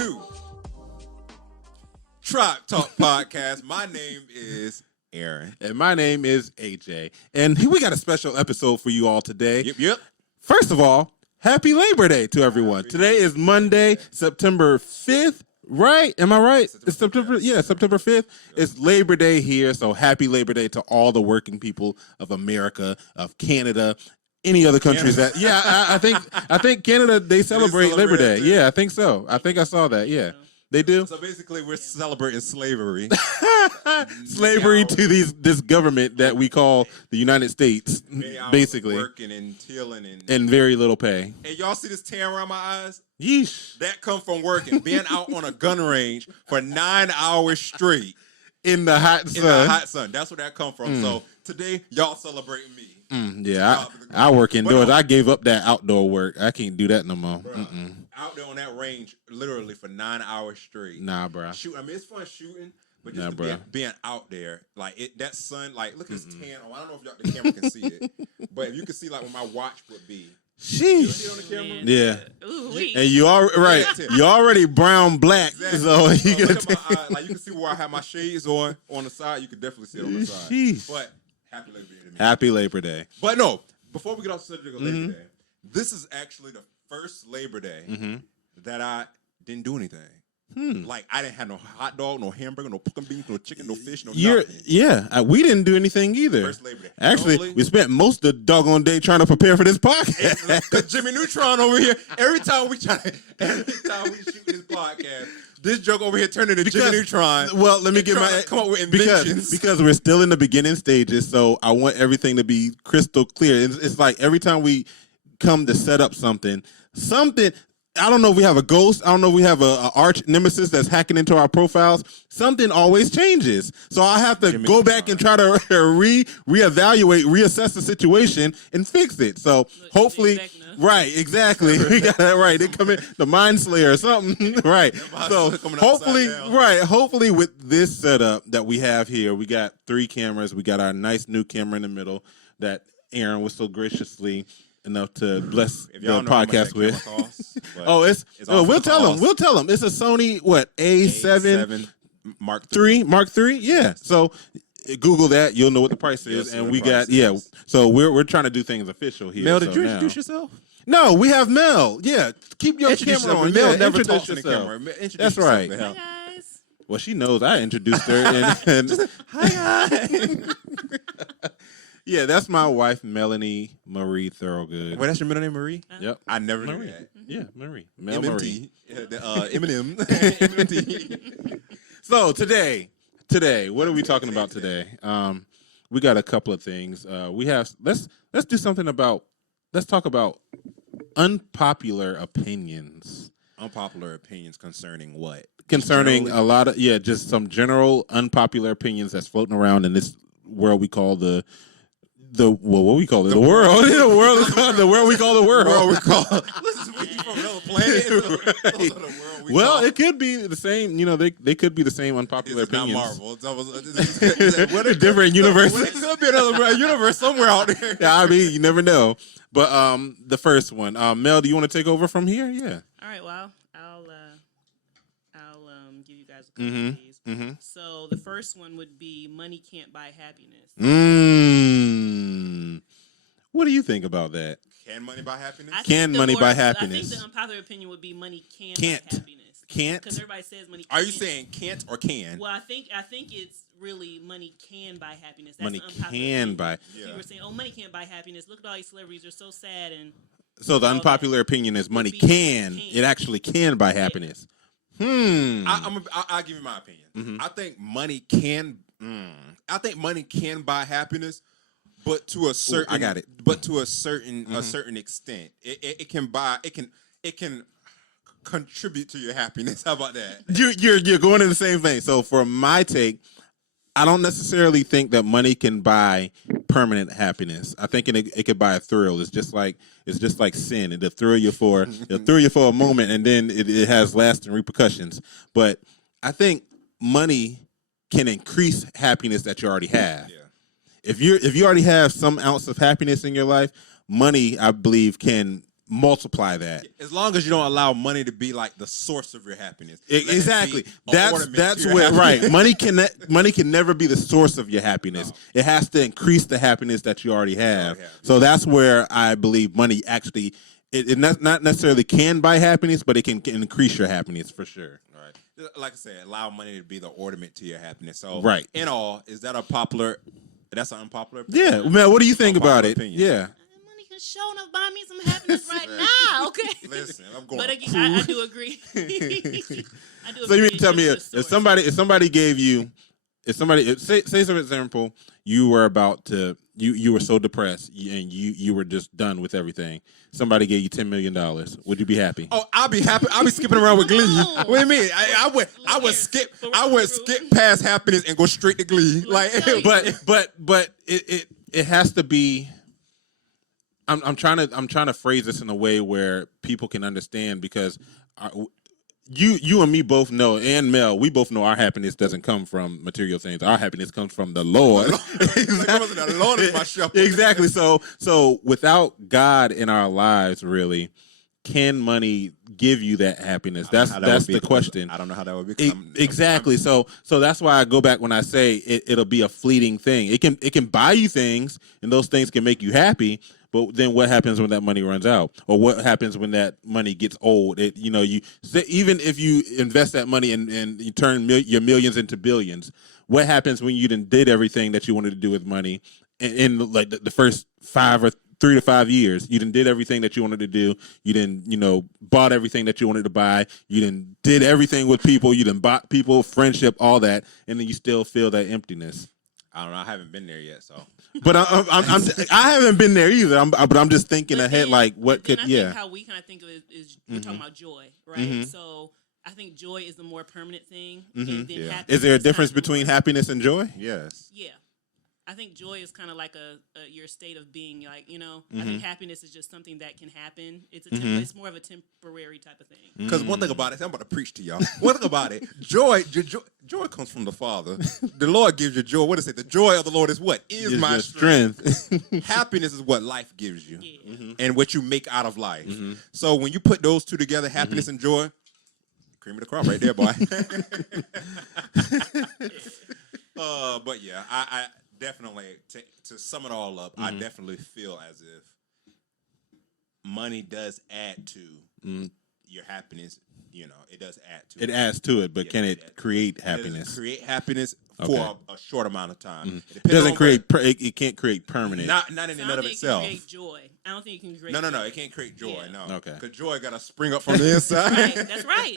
to Tribe Talk Podcast. My name is Aaron. And my name is AJ. And we got a special episode for you all today. Yep. First of all, happy Labor Day to everyone. Today is Monday, September 5th. Right? Am I right? It's September 5th. It's Labor Day here, so happy Labor Day to all the working people of America, of Canada, any other countries that I think Canada they celebrate Labor Day. Yeah, I think so. I think I saw that. Yeah. They do. So basically we're celebrating slavery. Slavery to this government that we call the United States, basically. Working and tilling and very little pay. And y'all see this tan around my eyes? Yeesh. That come from working, being out on a gun range for 9 hours straight. In the hot sun. That's where that come from. So today, y'all celebrating me. I work indoors. I gave up that outdoor work. I can't do that no more. Out there on that range, literally for 9 hours straight. Nah, bro. Shoot, I mean, it's fun shooting, but just being out there, like that sun, like look at this tan. I don't know if the camera can see it, but if you can see like where my watch would be. Sheesh. You see it on the camera? Yeah. Ooh, and you are right. You already brown black, exactly. So you can look at my eye, like you can see where I have my shades on the side. You can definitely see it on the side. Sheesh. But happy Labor Day to me. Happy Labor Day. But no, before we get off the subject of Labor Day, this is actually the first Labor Day that I didn't do anything. Like I didn't have no hot dog, no hamburger, no pork and beans, no chicken, no fish, no nothing. We didn't do anything either. First Labor Day. Actually, we spent most of the doggone day trying to prepare for this podcast. Because Jimmy Neutron over here, every time we shoot this podcast, this joke over here turned into Jimmy Neutron. Well, let me get come up with inventions. because we're still in the beginning stages, so I want everything to be crystal clear. It's like every time we come to set up something. I don't know if we have a ghost. I don't know if we have a arch nemesis that's hacking into our profiles. Something always changes. So I have to go back and try to reevaluate, reassess the situation, and fix it. So hopefully, right, exactly. We got that right. They come in, the Mind Slayer or something. Right. So hopefully with this setup that we have here, we got 3 cameras. We got our nice new camera in the middle that Aaron was so graciously enough to bless the podcast with. We'll tell them. It's a Sony A7 Mark III. Yeah. So Google that, you'll know what the price is. And we got So we're trying to do things official here. Mel, did you introduce yourself? No, we have Mel. Yeah, keep your camera on. Mel never talks to the camera. That's right. Hi guys. Well, she knows I introduced her. and Hi guys. Yeah, that's my wife, Melanie Marie Thorogood. Wait, that's your middle name, Marie? Yep. I never knew that. Yeah, Marie. Mel Marie. Eminem. MMT. So today, what are we talking about today? We got a couple of things. Let's do something about. Let's talk about unpopular opinions. Unpopular opinions concerning what? Concerning a lot of just some general unpopular opinions that's floating around in this world we call the what we call it? The world. The world we call the world. Listen, you from another planet. Right. Well, it could be the same. They could be the same unpopular opinions. Not Marvel. What a different universe. It could be another universe somewhere out there. Yeah, I mean, you never know. But the first one, Mel, do you want to take over from here? Yeah. All right. Well, I'll give you guys a couple of these. So the first one would be money can't buy happiness. What do you think about that? Can money buy happiness? Can money buy happiness? I think the unpopular opinion would be money can't buy happiness. Can't? Because everybody says money can't. Are you saying can't or can? Well, I think it's really money can buy happiness. That's money can buy. Yeah. People were saying, "Oh, money can't buy happiness. Look at all these celebrities; they're so sad." And so the unpopular opinion is money can. It actually can buy happiness. I'll give you my opinion. I think money can. I think money can buy happiness, but to a certain. I got it. But to a certain extent, it can contribute to your happiness. How about that? You're going in the same vein. So for my take, I don't necessarily think that money can buy permanent happiness. I think it could buy a thrill. It's just like sin. It'll thrill you for a moment, and then it has lasting repercussions. But I think money can increase happiness that you already have. Yeah. If you already have some ounce of happiness in your life, money, I believe, can multiply that. As long as you don't allow money to be like the source of your happiness. Let it Exactly. be an ornament That's to your where happiness. right. Money can never be the source of your happiness. It has to increase the happiness that you already have. So that's where I believe money actually it not necessarily can buy happiness, but it can increase your happiness for sure. Right. Like I said, allow money to be the ornament to your happiness. So Right. in all, is that that's an unpopular Yeah, man. What do you think about it? opinion. Yeah. Money can show enough buy me some happiness right now. Okay. Listen, I'm going. But again, I do agree. I do So you agree mean to tell me it's if just a source. somebody gave you say for example you were about to you were so depressed and you were just done with everything. Somebody gave you $10 million. Would you be happy? Oh, I'll be happy. I'll be skipping around with Glee. No. What do you mean? I would skip past happiness and go straight to Glee. Like, But it has to be. I'm trying to phrase this in a way where people can understand because you and me both know, and Mel, we both know our happiness doesn't come from material things. Our happiness comes from the Lord. The Lord is my shepherd. Exactly. So without God in our lives, really, can money give you that happiness? That's the question. I don't know how that would be. Exactly. So that's why I go back when I say it'll be a fleeting thing. It can buy you things, and those things can make you happy. But then what happens when that money runs out, or what happens when that money gets old? Even if you invest that money and you turn your millions into billions, what happens when you did everything that you wanted to do with money in like the first 3 to 5 years? You did everything that you wanted to do. You bought everything that you wanted to buy. You did everything with people. You bought people, friendship, all that, and then you still feel that emptiness. I don't know. I haven't been there yet, so. But I haven't been there either. But I'm just thinking ahead, like what could I think how we kind of think of it is we're talking about joy, right? So I think joy is the more permanent thing. And then happiness Is there a is difference kind of between happiness and joy? Yes. Yeah. I think joy is kind of like your state of being, like, I think happiness is just something that can happen. It's it's more of a temporary type of thing. Because one thing about it, I'm about to preach to y'all. One thing about it, joy comes from the Father. The Lord gives you joy. What is it? The joy of the Lord is what? Is my strength. Happiness is what life gives you, and what you make out of life. So when you put those two together, happiness and joy, cream of the crop right there, boy. But yeah, I definitely, to sum it all up, I definitely feel as if money does add to your happiness. It does add to it. It adds to it, but can it create happiness? It doesn't create happiness for a short amount of time. It doesn't create. It can't create permanent. Not in and of itself. It can create joy. I don't think you can create. No. It can't create joy. Yeah. No. Okay. Because joy got to spring up from the inside. Right. That's right.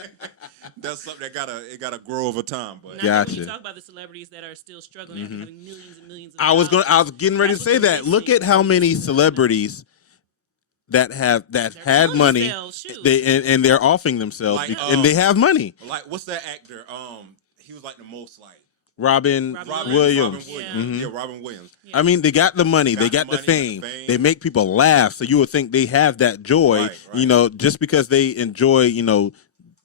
That's something that gotta grow over time. But Now, when you talk about the celebrities that are still struggling after having millions and millions of I was getting ready to say that. Look at how many celebrities that had money, and they're offing themselves, like, and they have money. Like, what's that actor? He was like the most like Robin Williams. Yeah, Robin Williams. Yeah. I mean, they got the money, they got the fame, they make people laugh. So you would think they have that joy, right. Just because they enjoy,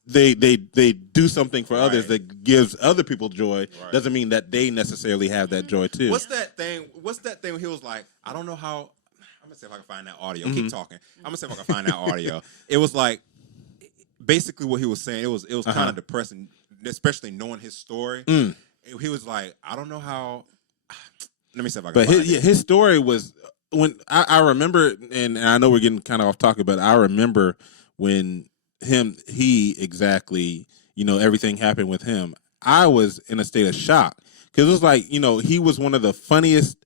they do something for others that gives other people joy. Doesn't mean that they necessarily have that joy too. What's that thing when he was like, I don't know how. I'm gonna see if I can find that audio. Keep talking. I'm gonna see if I can find that audio. It was like, basically what he was saying. It was kind of depressing, especially knowing his story. He was like, I don't know how. Let me see if I can. But his story was when I remember, and I know we're getting kind of off topic, but I remember when everything happened with him. I was in a state of shock because it was like, he was one of the funniest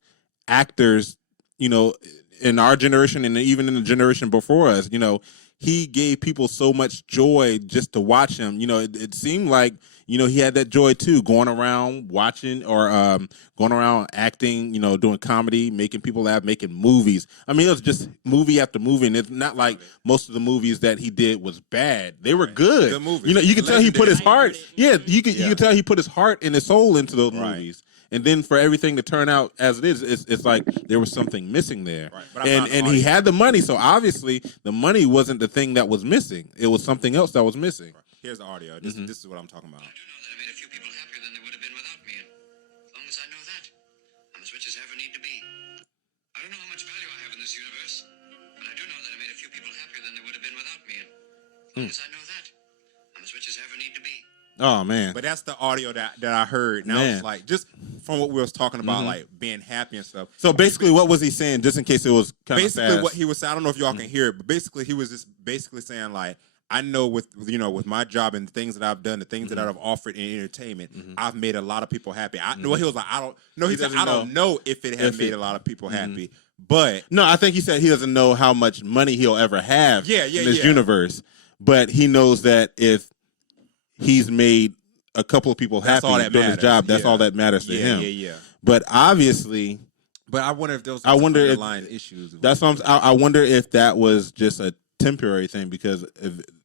actors, in our generation and even in the generation before us. He gave people so much joy just to watch him. It seemed like, he had that joy too, going around watching or going around acting, doing comedy, making people laugh, making movies. I mean, it was just movie after movie, and it's not like most of the movies that he did was bad. They were good. Good movies. You can tell he put his heart. Yeah, you can tell he put his heart and his soul into those movies. And then for everything to turn out as it is, it's like there was something missing there. Right. And he had the money, so obviously the money wasn't the thing that was missing. It was something else that was missing. Here's the audio. This is what I'm talking about. I do know that I made a few people happier than they would have been without me. And as long as I know that, I'm as rich as I ever need to be. I don't know how much value I have in this universe, But I do know that I made a few people happier than they would have been without me. As long as I know that, I'm as rich as I ever need to be. Oh man. But that's the audio that I heard. And I was like, just from what we was talking about, like being happy and stuff. So basically, what was he saying? Just in case it was kind of basically fast. what he was saying. I don't know if y'all can hear it, but basically he was just basically saying like, I know with my job and the things that I've done, the things that I've offered in entertainment, I've made a lot of people happy. I know he was like, I don't know. He said, I don't know if it has made a lot of people happy, but no, I think he said he doesn't know how much money he'll ever have in this universe, but he knows that if he's made a couple of people happy doing his job, that's all that matters to him. Yeah. But obviously, but I wonder if those underlying issues. That's what I wonder if that was just a temporary thing because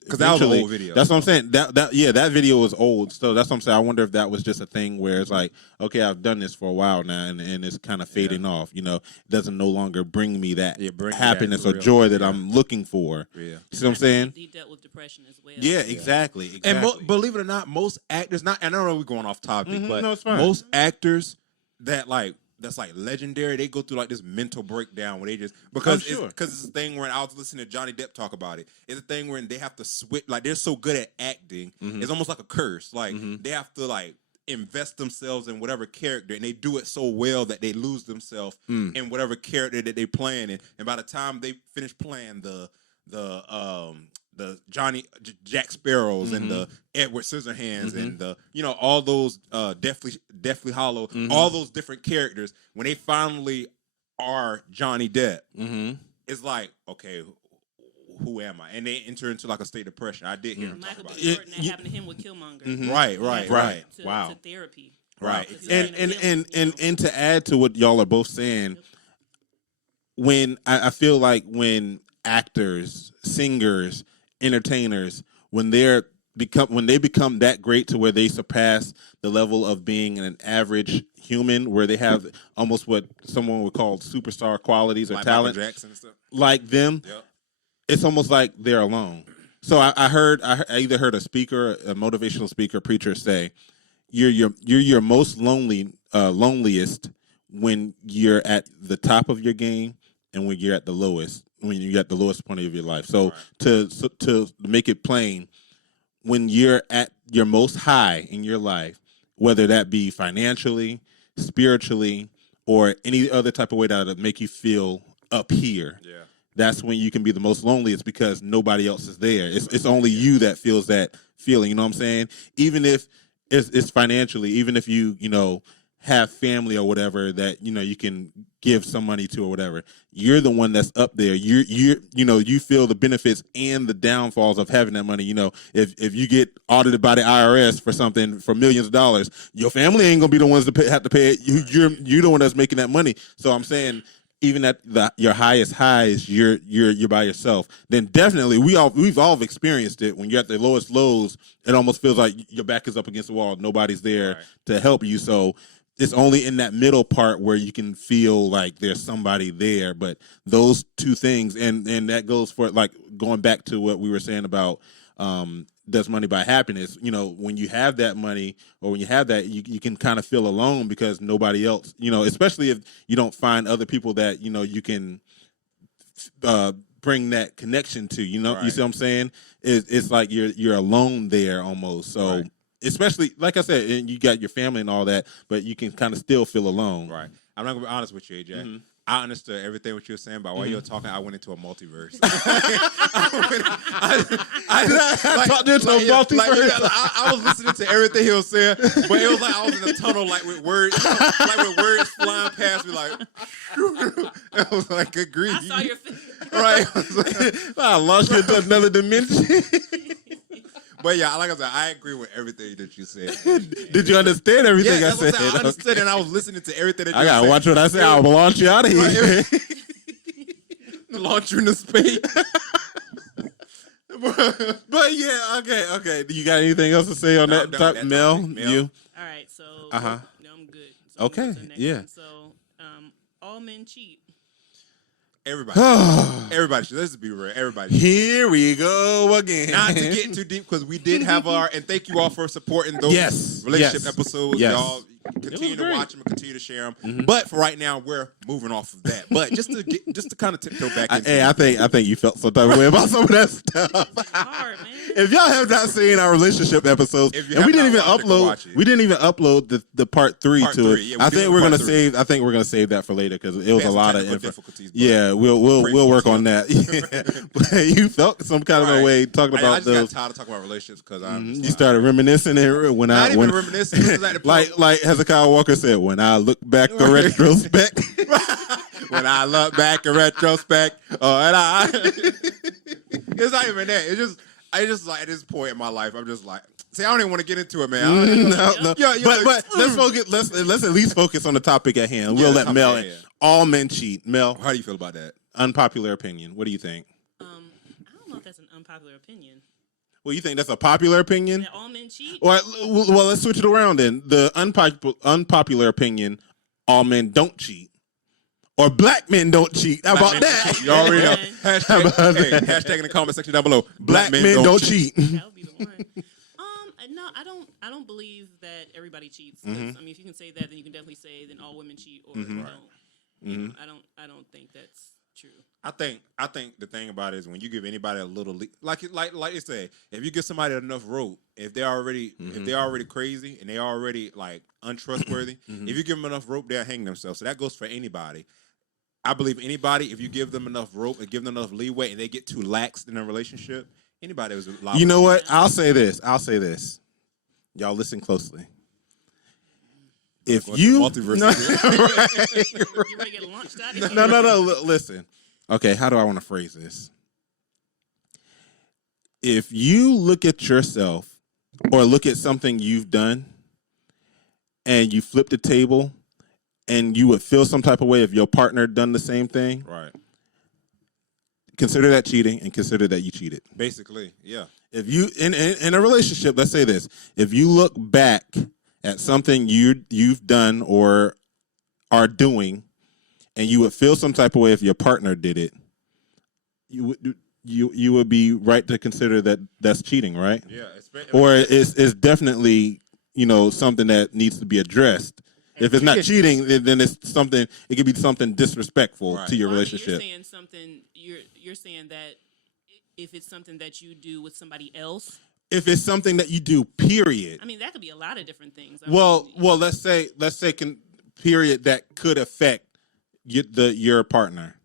that was an old video. That's what I'm saying. That video was old. So that's what I'm saying. I wonder if that was just a thing where it's like, okay, I've done this for a while now, and it's kind of fading off. You know, it doesn't no longer bring me that happiness or joy that I'm looking for. Yeah. You see what I'm saying? He dealt with depression as well. Yeah, exactly. And believe it or not, most actors, and I don't know if we're going off topic, but no, it's fine. most actors that's like legendary, they go through like this mental breakdown where they just because it's a thing where I was listening to Johnny Depp talk about it. It's a thing where they have to switch, like they're so good at acting, it's almost like a curse. Like they have to like invest themselves in whatever character, and they do it so well that they lose themselves in whatever character that they're playing in. And by the time they finish playing the Jack Sparrows and the Edward Scissorhands and the all those Deathly Hollow, all those different characters, when they finally are Johnny Depp, it's like, okay, who am I? And they enter into like a state of depression. I did hear him talk about it. That happened to him with Killmonger. Right. To therapy. Right. And to add to what y'all are both saying, when I feel like when actors, singers, entertainers, when they become that great to where they surpass the level of being an average human, where they have almost what someone would call superstar qualities or like talent, Michael Jackson and stuff. like them, it's almost like they're alone. So I either heard a speaker, a motivational speaker, preacher say, you're your most loneliest when you're at the top of your game and when you're at the lowest. When you're at the lowest point of your life. So to make it plain, when you're at your most high in your life, whether that be financially, spiritually, or any other type of way that would make you feel up here, that's when you can be the most loneliest because nobody else is there. It's only you that feels that feeling. You know what I'm saying? Even if it's financially, even if you have family or whatever that you can give some money to or whatever, you're the one that's up there. You feel the benefits and the downfalls of having that money. If you get audited by the IRS for something for millions of dollars, your family ain't gonna be the ones to have to pay it. You're the one that's making that money. So I'm saying, even at your highest highs, you're by yourself. Then definitely we've all experienced it. When you're at the lowest lows, it almost feels like your back is up against the wall. Nobody's there to help you. So it's only in that middle part where you can feel like there's somebody there. But those two things, and that goes for like going back to what we were saying about does money buy happiness? When you have that money or when you have that, you can kind of feel alone because nobody else, especially if you don't find other people that, you can bring that connection to, you see what I'm saying? It's like you're alone there almost. So especially, like I said, and you got your family and all that, but you can kind of still feel alone. Right. I'm not gonna be honest with you, AJ. I understood everything what you were saying, but while you were talking, I went into a multiverse. I talked into a multiverse. I was listening to everything he was saying, but it was like I was in a tunnel, like with words flying past me, like. I was like, good grief. I saw your face. Right. I lost you to another dimension. But yeah, like I said, I agree with everything that you said. Did you understand everything I said? I understood, and I was listening to everything that you said. I gotta watch what I say. I'll launch you out of here. Launch you into space. But yeah, okay. Do you got anything else to say on that topic, Mel? You? All right, so Uh huh. no, I'm good. So Okay, I'm going to the next yeah. one. So all men cheat. Everybody. Let's just be real. Everybody. Here we go again. Not to get too deep, because we did have and thank you all for supporting those relationship episodes. Yes. Y'all continue to great. watch them and continue to share them. But for right now, we're moving off of that. But just to kind of tiptoe back into Hey, I think you felt some type of way about some of that stuff. Hard, man. If y'all have not seen our relationship episodes, If you and we have didn't even not watched it, go watch upload, it. we didn't even upload the part 3 Part to three, it. yeah, I we're think doing we're part gonna three. save. I think we're gonna save that for later because it was Had a some lot of technical info. difficulties, but Yeah, we'll pray work for us, on that. But you felt some kind of a way talking I about just those. got tired of talking about relationships because I'm. You started reminiscing and when Not I even when reminiscing. This is at the point- like Hezekiah Walker said, when I look back in retrospect. when I look back in retrospect, and it's not even that. I just like at this point in my life, I'm just like, see, I don't even want to get into it, man. No. But let's focus. Let's at least focus on the topic at hand. We'll let Mel. All men cheat. Mel, How do you feel about that? unpopular opinion. What do you think? I don't know if that's an unpopular opinion. Well, you think that's a popular opinion? That all men cheat? Well, let's switch it around then. The unpopular opinion: all men don't cheat, or black men don't cheat. How about that? You already know. That? Hashtag in the comment section down below. Black men don't cheat. That would be the one. No, I don't believe that everybody cheats. 'Cause, I mean, if you can say that, then you can definitely say then all women cheat or don't. You know, I don't think that's true. I think the thing about it is when you give anybody a little like you say, if you give somebody enough rope, if they're already crazy and they already like untrustworthy, if you give them enough rope, they'll hang themselves. So that goes for anybody. I believe anybody, if you give them enough rope and give them enough leeway and they get too lax in a relationship, anybody was liable. You know what? I'll say this. Y'all listen closely. If you multiverse. You ready to get launched out of here? no. Listen. Okay, how do I want to phrase this? If you look at yourself or look at something you've done and you flip the table and you would feel some type of way if your partner done the same thing, Right. consider that cheating and consider that you cheated. Basically, yeah. If you in a relationship, let's say this, if you look back at something you've done or are doing and you would feel some type of way if your partner did it, you would be right to consider that that's cheating, right? Yeah. Or it's definitely, something that needs to be addressed. If it's not cheating, then it's something. It could be something disrespectful to your Well, I mean, relationship. you're saying something. You're saying that if it's something that you do with somebody else. If it's something that you do, period. I mean, that could be a lot of different things. Well, let's say period that could affect your partner,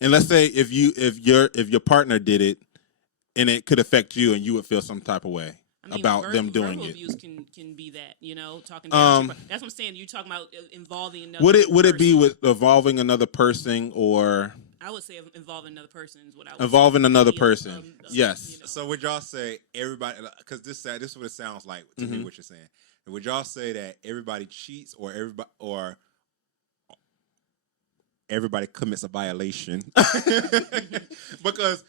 and let's say if your partner did it, and it could affect you, and you would feel some type of way about them doing verbal it. Abuse can be that, talking down. That's what I'm saying. You're talking about involving another. Would it be with involving another person or? I would say involving another person is what I would Involving say. another person. Yes. So would y'all say everybody? Because this is what it sounds like to me. What you're saying. Would y'all say that everybody cheats or everybody commits a violation? because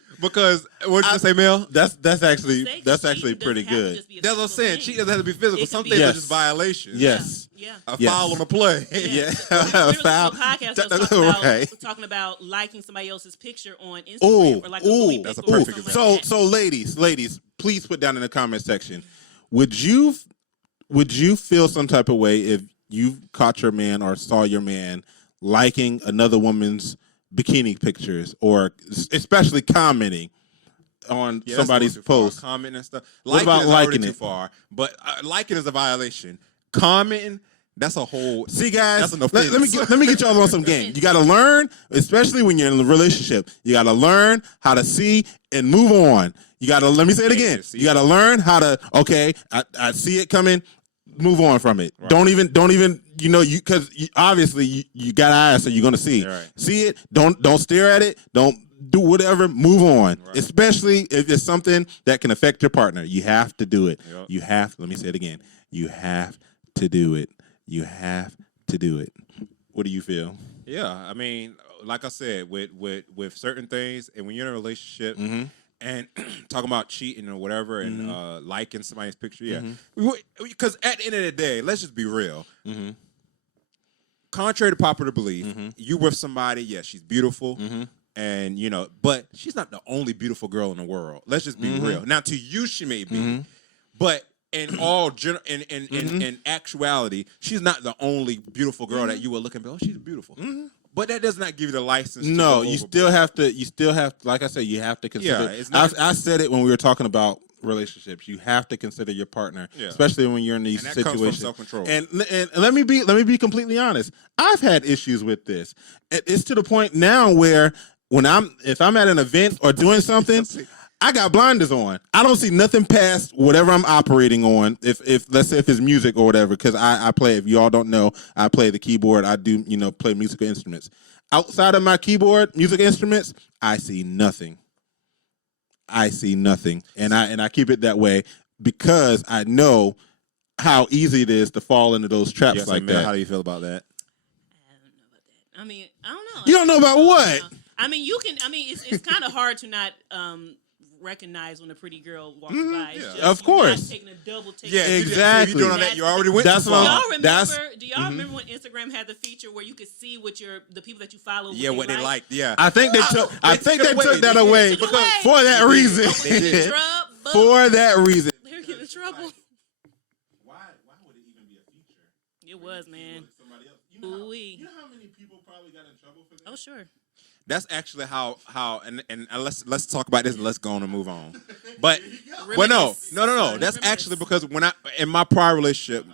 what you say, Mel? That's actually pretty good. That's what I'm saying. Cheating doesn't have to be physical. Some things are just violations. Yes. Yeah. A foul on a play. Yeah. Foul. Podcast talking about liking somebody else's picture on Instagram or like a movie that's a picture or perfect something like that. So ladies, please put down in the comment section. Would you feel some type of way if you caught your man or saw your man liking another woman's bikini pictures or especially commenting on somebody's post? Commenting and stuff. What about liking it? Too far, but liking is a violation. Commenting, that's a whole. See, guys, that's an offense. let me get y'all on some game. You got to learn, especially when you're in a relationship. You got to learn how to see and move on. You got to let me say it again. You got to learn how to. Okay, I see it coming. Move on from it. Right. Don't even because obviously you got eyes, so you're gonna see. Right. See it. Don't stare at it. Don't do whatever. Move on. Right. Especially if it's something that can affect your partner. You have to do it. Yep. You have. Let me say it again. You have to do it. You have to do it. What do you feel? Yeah, I mean, like I said, with certain things, and when you're in a relationship. And talking about cheating or whatever and liking somebody's picture, because at the end of the day, let's just be real. Contrary to popular belief, you with somebody, she's beautiful, and but she's not the only beautiful girl in the world. Let's just be real. Now, to you, she may be, but in in actuality, she's not the only beautiful girl that you will look and be, oh, she's beautiful. But that does not give you the license. No, to go you still have to. Like I said, you have to consider. Yeah, it's not, I said it when we were talking about relationships. You have to consider your partner, especially when you're in these and that situations. comes from self-control. And let me be completely honest. I've had issues with this. It's to the point now where if I'm at an event or doing something, I got blinders on. I don't see nothing past whatever I'm operating on. If let's say if it's music or whatever, because I play. If you all don't know, I play the keyboard. I do play musical instruments. Outside of my keyboard, music instruments, I see nothing. And I keep it that way because I know how easy it is to fall into those traps like that. How do you feel about that? I don't know about that. I mean, I don't know. You don't know about what? I mean, you can. I mean, it's kind of hard to not recognize when a pretty girl walks by. It's just, of course. Not taking a double take. Yeah, exactly. If you're doing that, you already went That's too what far. Do y'all remember when Instagram had the feature where you could see what the people that you follow? Yeah, what they liked. Yeah, I think they took that away took it away. for that reason. They did. For that reason. They're getting in trouble. Why would it even be a feature? It was, man. Somebody else. You know how many people probably got in trouble for that? Oh, sure. That's actually how and let's talk about this and let's go on and move on. But no. That's actually because when in my prior relationship,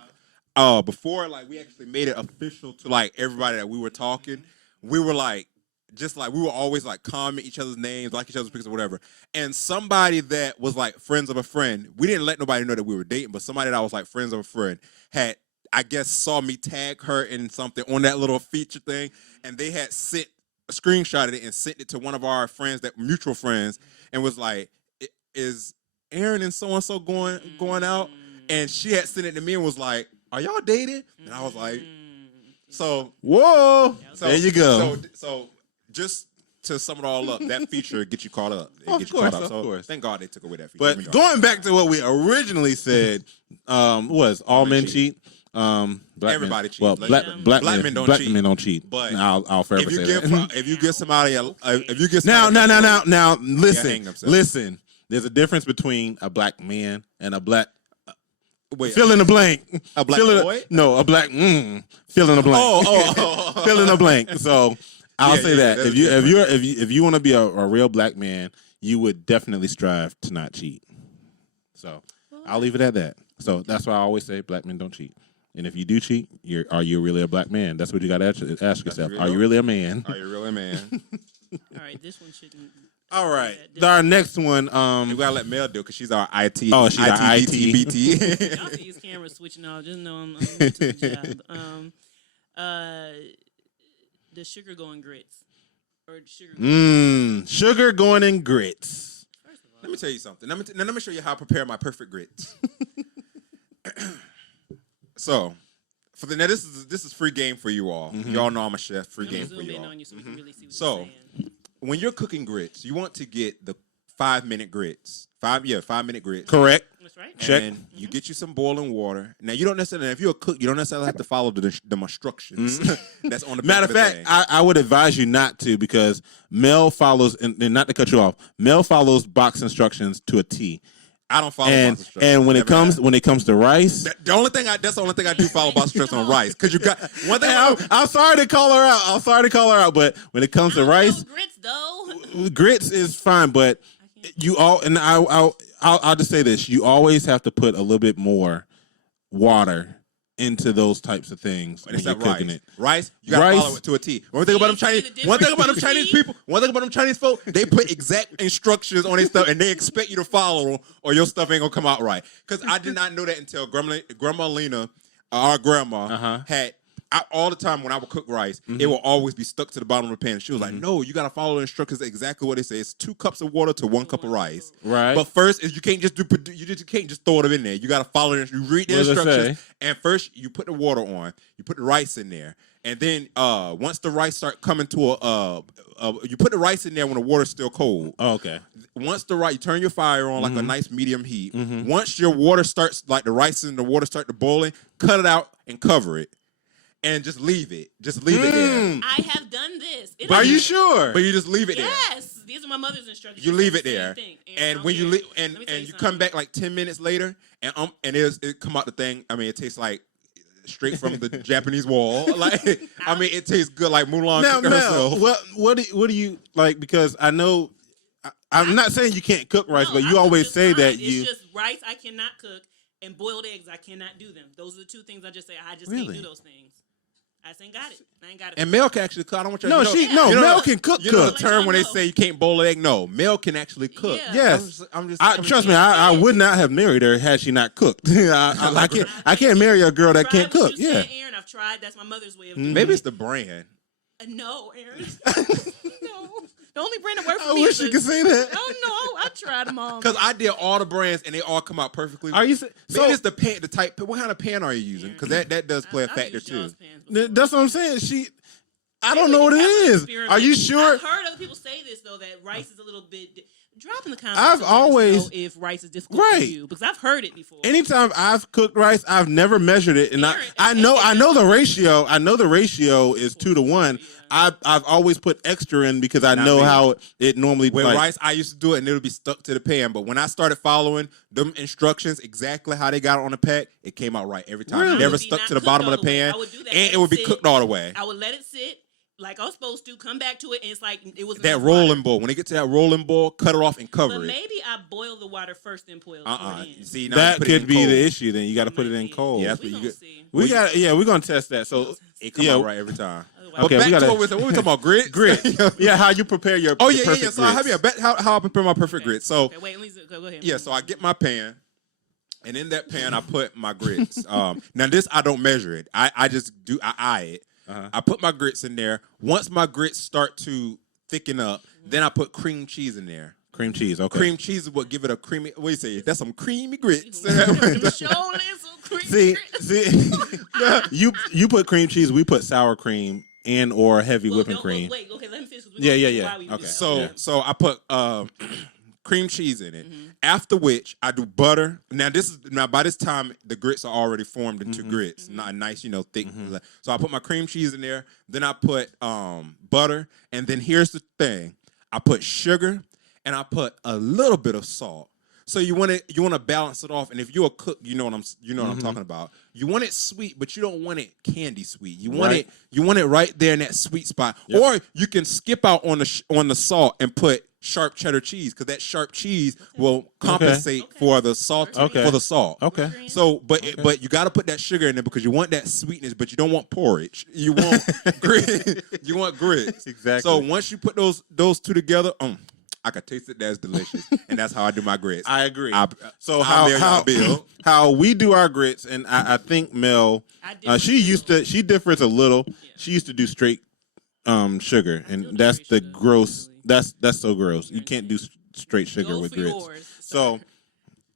before like we actually made it official to like everybody that we were talking, we were like we were always like comment each other's names, like each other's pictures or whatever. And somebody that was like friends of a friend, we didn't let nobody know that we were dating, but somebody that was like friends of a friend had, I guess, saw me tag her in something on that little feature thing, and they had screenshotted it and sent it to one of our friends, that mutual friends, and was like, "Is Aaron and so and so going out?" And she had sent it to me and was like, "Are y'all dating?" And I was like, "So whoa, there you go." So just to sum it all up, that feature get you caught up. Of course. Thank God they took away that feature. But going back to what we originally said, was all men cheat. Everybody cheats. Well, black men don't cheat. But I'll forever say that. If you get somebody, now, listen. There's a difference between a black man and a black. Fill in the blank. A black boy? No, a black. Fill in the blank. Oh. Fill in the blank. So I'll say that that's if you want to be a real black man, you would definitely strive to not cheat. So I'll leave it at that. So that's why I always say black men don't cheat. And if you do cheat, are you really a black man? That's what you got to ask yourself. Are you really a man? Are you really a man? All right, this one shouldn't. All right, our next one. We gotta let Mel do because she's our IT. Oh, she's our IT. BT. Y'all see his camera switching off. Just know I'm doing the job. The sugar going grits or sugar going in grits. First of all, Let me tell you something. Let me show you how I prepare my perfect grits. So, this is free game for you all. Y'all know I'm a chef. Free game for you all. on you so we can really see what So, you're saying. when you're cooking grits, you want to get the 5-minute grits. 5-minute grits. Correct. That's right. Check. And you get you some boiling water. Now you don't necessarily, if you're a cook, you don't necessarily have to follow the instructions. That's on the Matter of fact, I would advise you not to because Mel follows, and not to cut you off, Mel follows box instructions to a T. I don't follow And box instructions. and when it comes to rice, that's the only thing I do follow box instructions on rice. Because you got one thing. I'm sorry to call her out. But when it comes to rice, Grits though. grits is fine. But I'll just say this: you always have to put a little bit more water into those types of things when you're cooking it. Rice, you gotta follow it to a T. One thing about them Chinese folk, they put exact instructions on their stuff and they expect you to follow them or your stuff ain't gonna come out right. Because I did not know that until Grandma Lena, our grandma, had all the time when I would cook rice, it will always be stuck to the bottom of the pan. She was like, "No, you gotta follow the instructions exactly what they say. It's 2 cups of water to 1 cup of rice." Right. But first, you can't just can't just throw it in there. You gotta follow it. You read the instructions, and first you put the water on. You put the rice in there, and then once the rice start coming to you put the rice in there when the water's still cold. Oh, okay. Once you turn your fire on like a nice medium heat. Once your water starts, like the rice and the water start to boiling, cut it out and cover it. And just leave it. Just leave it there. I have done this. Are you sure? But you just leave it there. Yes. these are my mother's instructions. You She leave said it the same there, thing. and I'm when you here. leave, Let me tell and you something. come back like 10 minutes later, and it come out the thing. I mean, it tastes like straight from the Japanese wall. Like, I mean, it tastes good like Mulan Now, cooking Mel, herself. what do you like? Because I know I'm not saying you can't cook rice, No, but I you cook always just say fine. that you. It's just rice I cannot cook, and boiled eggs I cannot do them. Those are the two things I just say. I just Really? can't do those things. I just ain't got it. I ain't got it. And Mel can actually cook. I don't want you to No, know. she no. You know, Mel can cook. You know the Cook. term when they know. say you can't boil an egg? No, Mel can actually cook. Yeah. Yes. I'm just Trust me. I would not have married her had she not cooked. I can't marry a girl that I've can't tried what cook. you Yeah. said, Aaron. I've tried. That's my mother's way of doing Maybe it. it's the brand. No, Aaron. No. The only brand that works for I me wish is you could say that. Oh, no. I tried them all. Because I did all the brands and they all come out perfectly. Are you Maybe so? it's the pan, the type. What kind of pan are you using? Because that does play a I've factor used too. Jaws pans before. That's what I'm saying. I don't Maybe know we what it have to is. experiment. Are you sure? I've heard other people say this though, that rice is a little bit. Drop in the comments. I've and let us always- know if rice is difficult Right. for you, because I've heard it before. Anytime I've cooked rice, I've never measured it, and I know the ratio. I know the ratio is 2 to 1. I've always put extra in because I Not know me. how it normally. With like, rice, I used to do it and it'll be stuck to the pan. But when I started following them instructions exactly how they got it on the pack, it came out right every time. Really? It never Would be stuck not to the cooked bottom all of the the way. pan, I would do that. and Let it would be sit. cooked all the way. I would let it sit like I was supposed to, come back to it, and it's like it was That rolling boil. When it gets to that rolling boil, cut it off and cover But it. maybe I boil the water first, then pour it in. See, now that you put it in could be cold. the issue. Then you got to put it Might in be. cold. Yeah, that's We what you gonna get. see. We're gonna test that. So It come out right every time. Otherwise- Okay, But we back gotta- to what we talking about, grits. Grit. Yeah, how you prepare your Oh your yeah. perfect So I have grits. how I prepare my perfect grits. So Okay, wait, let me go ahead. yeah, so I get my pan, and in that pan I put my grits. Now this I don't measure it. I just do. I eye it. I put my grits in there. Once my grits start to thicken up, then I put cream cheese in there. Cream cheese. Okay. Cream cheese is what give it a creamy. What do you say? That's some creamy grits. See, you put cream cheese. We put sour cream and or heavy whipping cream. Wait, okay, let me finish. Yeah. Okay. So I put cream cheese in it. After which I do butter. Now by this time the grits are already formed into grits, not nice, thick. So I put my cream cheese in there. Then I put butter, and then here's the thing: I put sugar, and I put a little bit of salt. So you want to balance it off, and if you're a cook, you know what I'm talking about. You want it sweet, but you don't want it candy sweet. You want it right there in that sweet spot. Yep. Or you can skip out on the salt and put sharp cheddar cheese, because that sharp cheese will compensate for the salt for the salt. Okay. So, but you got to put that sugar in there because you want that sweetness, but you don't want porridge. You want grit. You want grits. Exactly. So once you put those two together, I could taste it. That's delicious, and that's how I do my grits. I agree. So how we do our grits, and I think Mel, she differs a little. Yeah. She used to do straight sugar, and still do that's straight the sugar, gross. actually. That's so gross. You can't do straight sugar Go with for grits. yours. So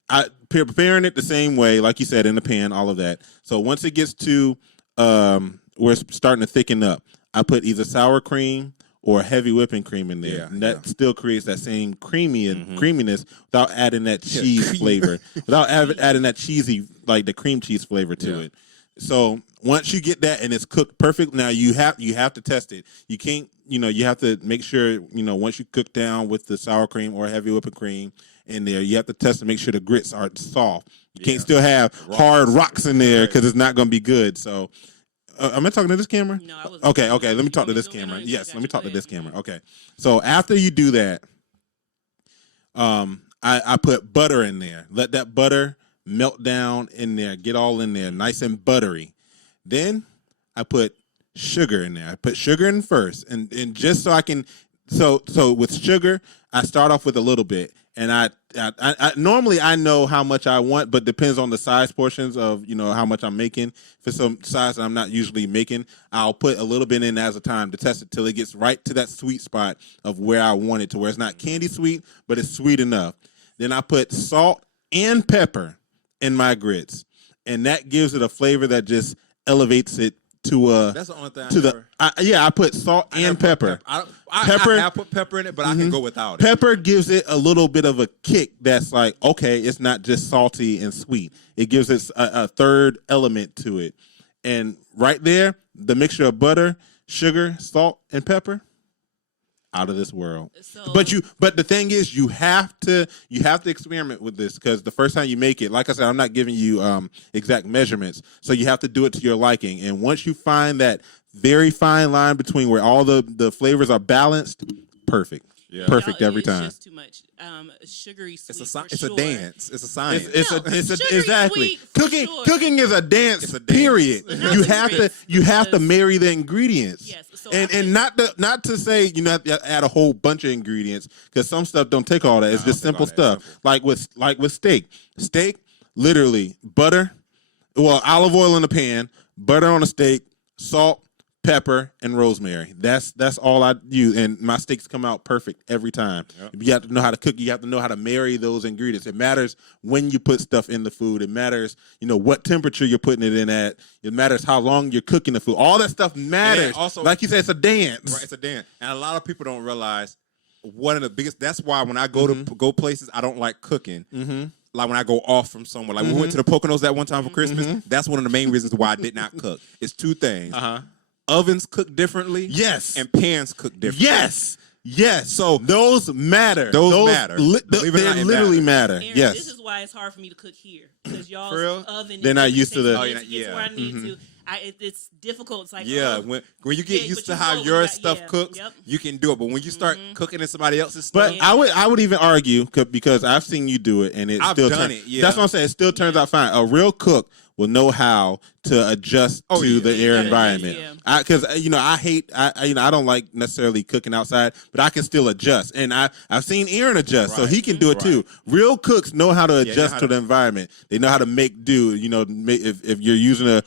I preparing it the same way, like you said, in the pan, all of that. So once it gets to where it's starting to thicken up, I put either sour cream or heavy whipping cream in there. Yeah, And that still creates that same creaminess without adding that cheese cream. flavor, without adding that cheesy, like the cream cheese flavor to it. So once you get that and it's cooked perfect, now you have to test it. You can't, you have to make sure, once you cook down with the sour cream or heavy whipping cream in there, you have to test to make sure the grits are soft. You can't still have hard rocks in there because it's not going to be good. So am I talking to this camera? No, I wasn't. Okay. Let me talk to this camera. Yes, let me talk to this camera. Okay. So after you do that, I put butter in there. Let that butter melt down in there, get all in there, nice and buttery. Then I put sugar in there. I put sugar in first, and just so I can. So with sugar, I start off with a little bit, and I normally I know how much I want, but depends on the size portions of how much I'm making. If it's some size that I'm not usually making, I'll put a little bit in as a time to test it till it gets right to that sweet spot of where I want it to, where it's not candy sweet, but it's sweet enough. Then I put salt and pepper in my grits, and that gives it a flavor that just elevates it to That's the only thing. I put salt and pepper. I put pepper in it, but I can go without it. Pepper gives it a little bit of a kick that's like, okay, it's not just salty and sweet. It gives it a third element to it. And right there, the mixture of butter, sugar, salt, and pepper, out of this world. So, But the thing is, you have to experiment with this, because the first time you make it, like I said, I'm not giving you exact measurements, so you have to do it to your liking. And once you find that very fine line between where all the flavors are balanced, perfect. Yeah. Perfect every it's time. just too much. Sugary sweet. It's for a sure. dance. It's a science. Sugary Exactly. sweet for Cooking sure. cooking is a dance. It's a dance. Period. But not You with have to grits, marry the ingredients. Yes. So And not to say you have to add a whole bunch of ingredients, because some stuff don't take all that. It's just simple stuff. Like with steak. Steak, literally butter, olive oil in a pan, butter on a steak, salt, pepper, and rosemary. That's all I use, and my steaks come out perfect every time. Yep. You have to know how to cook. You have to know how to marry those ingredients. It matters when you put stuff in the food. It matters, what temperature you're putting it in at. It matters how long you're cooking the food. All that stuff matters. Also, like you said, it's a dance. Right, it's a dance, and a lot of people don't realize one of the biggest. That's why when I go places, I don't like cooking. Mm-hmm. Like when I go off from somewhere. Like we went to the Poconos that one time for Christmas. That's one of the main reasons why I did not cook. It's two things. Ovens cook differently. Yes. And pans cook differently. Yes. So those matter. Those matter. They literally matter. Aaron, Yes. This is why it's hard for me to cook here, because For y'all's real? oven. They're not used to the. where I need to. It's difficult. It's like When you get used to how but your you stuff got- cooks, yep. you can do it. But when you start cooking in somebody else's stuff, But I would even argue, because I've seen you do it, and I've still done turns. it, yeah. That's what I'm saying. It still turns out fine. A real cook will know how to adjust to the air Yeah, environment. yeah. Because I hate. I don't like necessarily cooking outside, but I can still adjust. And I've seen Aaron adjust, so he can do it too. Real cooks know how to adjust to the environment. They know how to make do. If you're using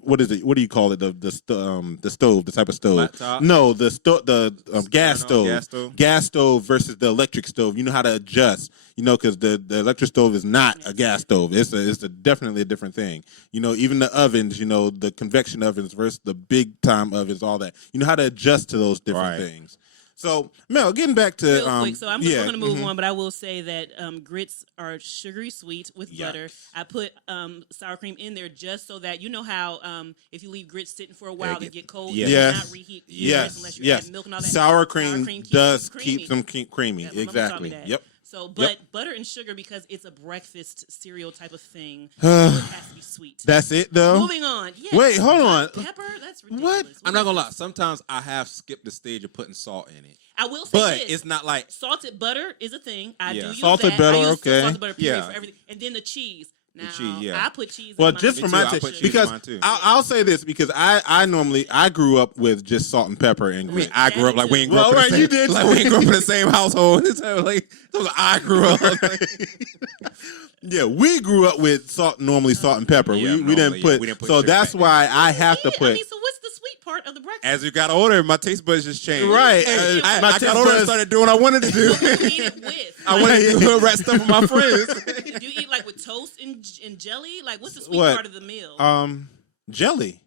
what is it? What do you call it? The stove, the type of stove. Flat top? No, the gas stove. Gas stove versus the electric stove. You know how to adjust. Because the electric stove is not a gas stove. It's definitely a different thing. Even the ovens. The convection ovens versus the big time ovens. All that. You know how to adjust to those different things. So, Mel, getting back to real quick. So I'm just going to move on, but I will say that grits are sugary sweet with butter. I put sour cream in there just so that how if you leave grits sitting for a while, they get cold. Yes. You cannot reheat grits unless you add milk and all that. Sour cream does keep them creamy. Yeah, my mom taught me Exactly. that. Yep. So, butter and sugar, because it's a breakfast cereal type of thing, it has to be sweet. That's it, though. Moving on. Yes. Wait, hold on. Pepper? That's ridiculous. What? I'm not gonna lie. Sometimes I have skipped the stage of putting salt in it, I will say but this. it's not like Salted butter is a thing. I do use Salted that. butter, I use okay. salted butter puree Yeah. for everything. And then the cheese. Now, cheese, I put cheese Well, in mine. just for Me my too. I taste, put cheese in because mine too. I'll say this, because I grew up with just salt and pepper and grits. I grew up like we ain't grew Well, up in the right, same, you did. like we ain't grew up in the same household. It's like I grew up. Yeah, we grew up with salt and pepper. Yeah, we didn't put. we didn't put So sugar that's back why I have to Yeah, put. I mean, so what's the sweet part of the breakfast? As you got older, my taste buds just changed. Right. Hey, My I taste got older and buds- started doing what I wanted to do. What do you eat it with? I wanted to do rat stuff with my friends. Do you eat like with toast and jelly? Like, what's the sweet What? part of the meal? Jelly,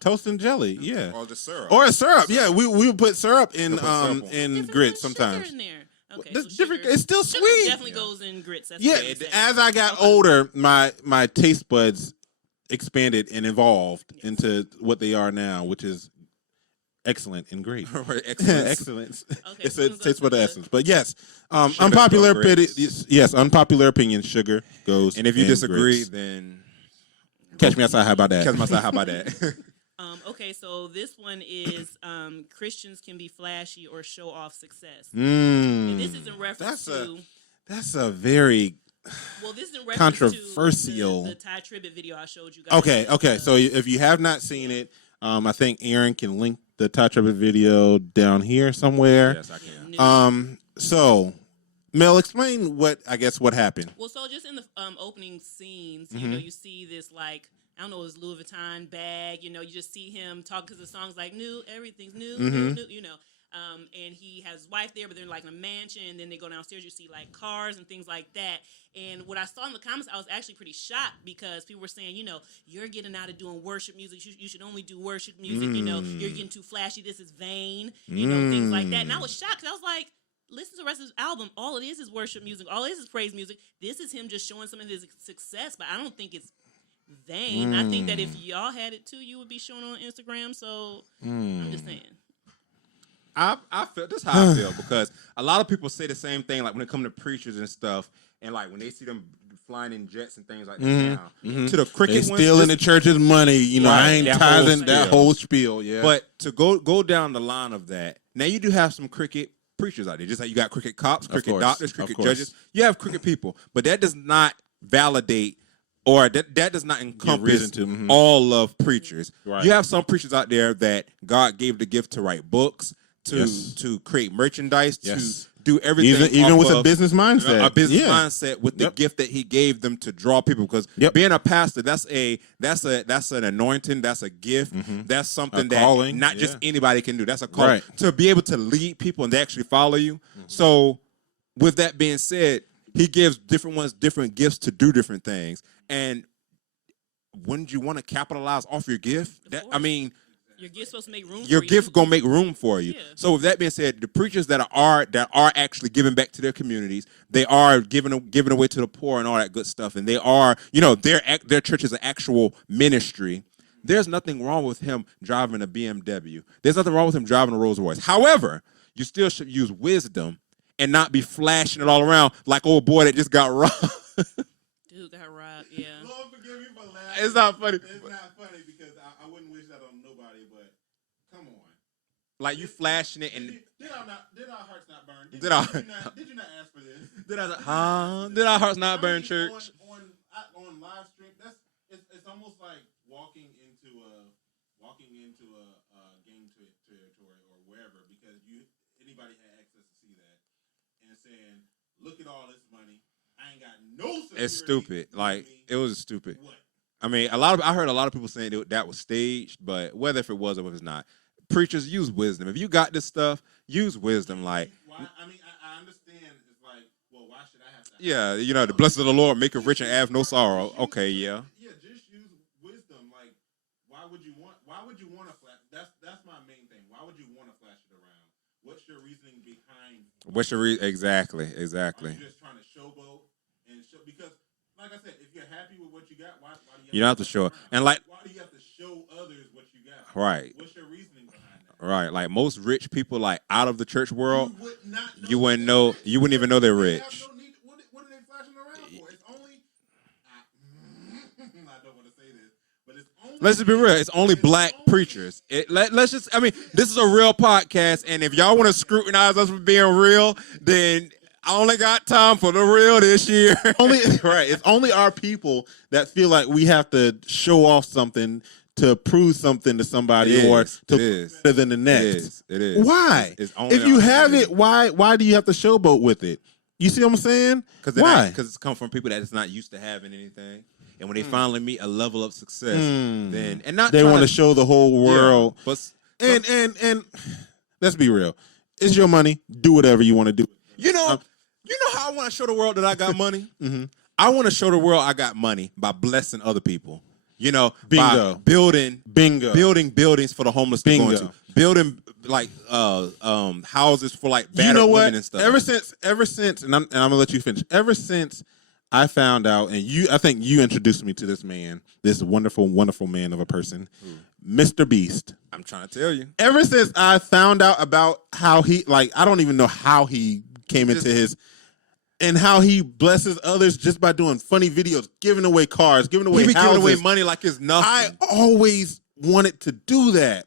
toast and jelly. Yeah, Or the syrup. or syrup. Yeah, we would put syrup in We'll put syrup on. in Different grits kind of sometimes. sugar in there. Okay, That's so different. sugar- It's still sugar sweet. Definitely goes in grits. That's Yeah, what I'm saying. as I got older, my taste buds expanded and evolved into what they are now, which is excellent and great. Excellent. Excellence. Okay, It's so a we're gonna taste go for the to essence. But yes, Sugar unpopular go grits. opinion. Yes, unpopular opinion. Sugar goes. And if you in disagree, grits. then Catch me outside. How about that? catch myself. How about that? Okay, so this one is Christians can be flashy or show off success. Mm. And this is in reference to That's a very this is in reference controversial. to the Ty Tribbett video I showed you guys. Okay. So if you have not seen it, I think Aaron can link the Ty Tribbett video down here somewhere. Yes, I can. So Mel, explain what happened. Well, so just in the opening scenes, Mm-hmm. you see this like I don't know, his Louis Vuitton bag. You just see him talk because the song's like new, everything's new, Mm-hmm. new. And he has his wife there, but they're like in a mansion. And then they go downstairs. You see like cars and things like that. And what I saw in the comments, I was actually pretty shocked because people were saying, you're getting out of doing worship music. You should only do worship music. You're getting too flashy. This is vain. Things like that. And I was shocked. 'Cause I was like, listen to the rest of his album. All it is worship music. All it is praise music. This is him just showing some of his success, but I don't think it's vain. I think that if y'all had it too, you would be showing on Instagram. So I'm just saying. I feel this is how I feel because a lot of people say the same thing like when it comes to preachers and stuff, and like when they see them flying in jets and things like that now. To the cricket They ones, stealing the church's money. You know, I ain't that tithing whole that spiel. whole spiel. Yeah, But to go down the line of that, now you do have some cricket preachers out there. Just like you got cricket cops, cricket course, doctors, of cricket course. judges. You have cricket people, but that does not validate or that does not encompass reason to, all of preachers. Right. You have some preachers out there that God gave the gift to write books, Yes. to create merchandise, Yes. to do everything. even off with a of business mindset. a business Yeah. mindset with the Yep. gift that He gave them to draw people. Because Yep. being a pastor, that's an anointing, that's a gift, that's something A that calling, not just anybody can do. That's a call Right. to be able to lead people and they actually follow you. So, with that being said, He gives different ones different gifts to do different things. And wouldn't you want to capitalize off your gift? course. I mean, Your gift's supposed to make room your for gift you. gonna make room for you. Yeah. So with that being said, the preachers that are actually giving back to their communities, they are giving away to the poor and all that good stuff, and they are, their church is an actual ministry. There's nothing wrong with him driving a BMW. There's nothing wrong with him driving a Rolls Royce. However, you still should use wisdom and not be flashing it all around like old boy that just got robbed. Dude got robbed, yeah. Lord forgive me for laughing. It's not funny. It's not funny because I wouldn't wish that on nobody. But come on. Like you flashing it and Did our hearts not burn? Did our- Did you not ask for this? did our hearts not burn, church? On live stream, it's almost like walking into a game territory or wherever because anybody had access to see that and saying, look at all this money. I ain't got no security. It's stupid. Like it was stupid. What? I mean, I heard a lot of people saying that was staged, but whether if it was or if it's not, preachers use wisdom. If you got this stuff, use wisdom. Like, I understand. It's like, well, why should I have to? yeah, the blessings of the Lord make it rich and have no sorrow. Okay, yeah. Yeah, just use wisdom. Like, why would you want to flash? That's my main thing. Why would you want to flash it around? What's your reasoning behind? What's your exactly? Are you just trying to showboat and show? Because, like I said, if you're happy with what you got, why do You don't have to show it. And like, why do you have to show others what you got? right, What's your reasoning behind that? right. Like most rich people, like out of the church world, You would not. you wouldn't know. You wouldn't even know they're They rich. have no need. What are they flashing around for? It's only. I don't want to say this, but it's only. Let's just be real. It's only black preachers. Let's just. I mean, this is a real podcast, and if y'all want to scrutinize us for being real, then I only got time for the real this year. Right. It's only our people that feel like we have to show off something to prove something to somebody It or is. to It is. better than the next. It is. Why? It's only if you our have community. it, why do you have to showboat with it? You see what I'm saying? Why? Because it's come from people that is not used to having anything, and when they finally meet a level of success, then and not They trying want to show the whole world. but And let's be real. It's your money. Do whatever you want to do. you know how I want to show the world that I got money. Mm-hmm. I want to show the world I got money by blessing other people. Bingo. By building buildings for the homeless to go Bingo. into, building like houses for like battered You know women what? and stuff. Ever since, and I'm gonna let you finish. Ever since I found out, and I think you introduced me to this man, this wonderful, wonderful man of a person, Mr. Beast. I'm trying to tell you. Ever since I found out about how he, I don't even know how he came into his, and how he blesses others just by doing funny videos, giving away cars, giving away He be houses. giving away money like it's nothing. I always wanted to do that.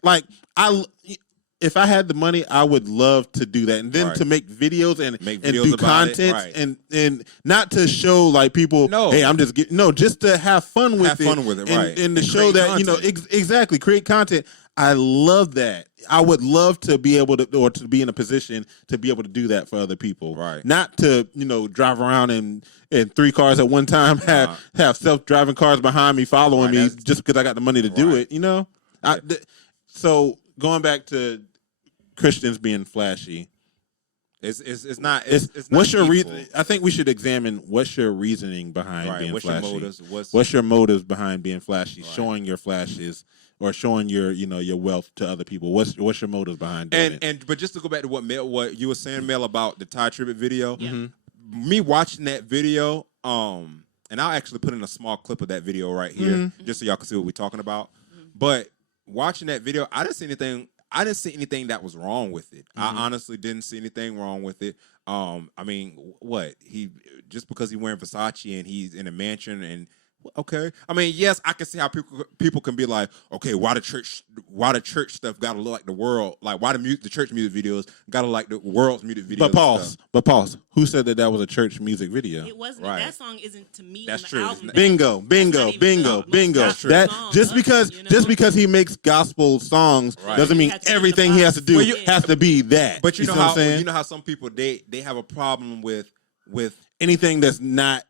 If I had the money, I would love to do that, and then Right. to make videos and videos do about it, content right. and not to show people. No. Hey, I'm just just to have fun with Have it. fun with it, right. And to And show create that content. exactly create content. I love that. I would love to be able to, or to be in a position to be able to do that for other people. Right. Not to drive around in 3 cars at one time, have self-driving cars behind me following Right, me that's- just because I got the money to do Right. it. So going back to Christians being flashy, It's not. it's It's not what's your equal. reason? I think we should examine what's your reasoning behind Right. being What's flashy. your motives? What's your motives behind being flashy, Right. showing your flashes or showing your your wealth to other people? What's your motives behind doing it? But just to go back to what you were saying, Mel, about the Ty Tribbett video. Yeah. Me watching that video, and I'll actually put in a small clip of that video right here, just so y'all can see what we're talking about. But watching that video, I didn't see anything I didn't see anything that was wrong with it. I honestly didn't see anything wrong with it. I mean, what he just because he's wearing Versace and he's in a mansion and okay. I mean, yes, I can see how people can be like, okay, why the church stuff gotta look like the world? Like, why the church music videos gotta like the world's music videos? But pause. Who said that was a church music video? It wasn't. Right. That song isn't to me. That's on the true. Album. Bingo. That's true. That Song, just because you know? just because he makes gospel songs Right. doesn't mean You have to everything be he the has to do boss. has to be that. But you know see what how I'm saying? you know how some people they have a problem with Anything that's not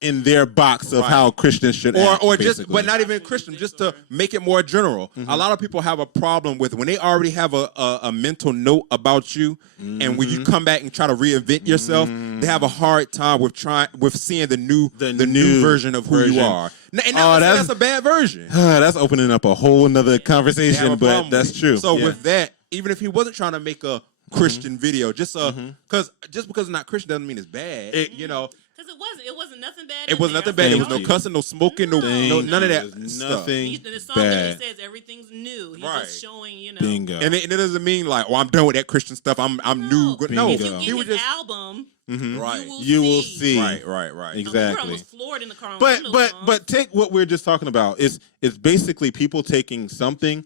in their box of Right. how Christians should act, or just basically. but not even Christian, just to make it more general. A lot of people have a problem with when they already have a mental note about you, and when you come back and try to reinvent yourself, they have a hard time with seeing the new version of who you are. And that's a bad version. That's opening up a whole nother They have conversation, a but problem that's with it. true. So Yeah. with that, even if he wasn't trying to make a Christian video, just because it's not Christian doesn't mean it's bad. You know. Because it wasn't nothing bad. It was nothing bad. There was no you. cussing, no smoking, no none of that There's stuff. nothing The song bad. that says everything's new. He's Right. just showing, you know. Bingo. And it doesn't mean like, oh, I'm done with that Christian stuff. I'm new. No, If Bingo. you get he was his just album, right. You will see. Right. We were Exactly. almost floored in the car. On But one of those songs. but take what we're just talking about. It's basically people taking something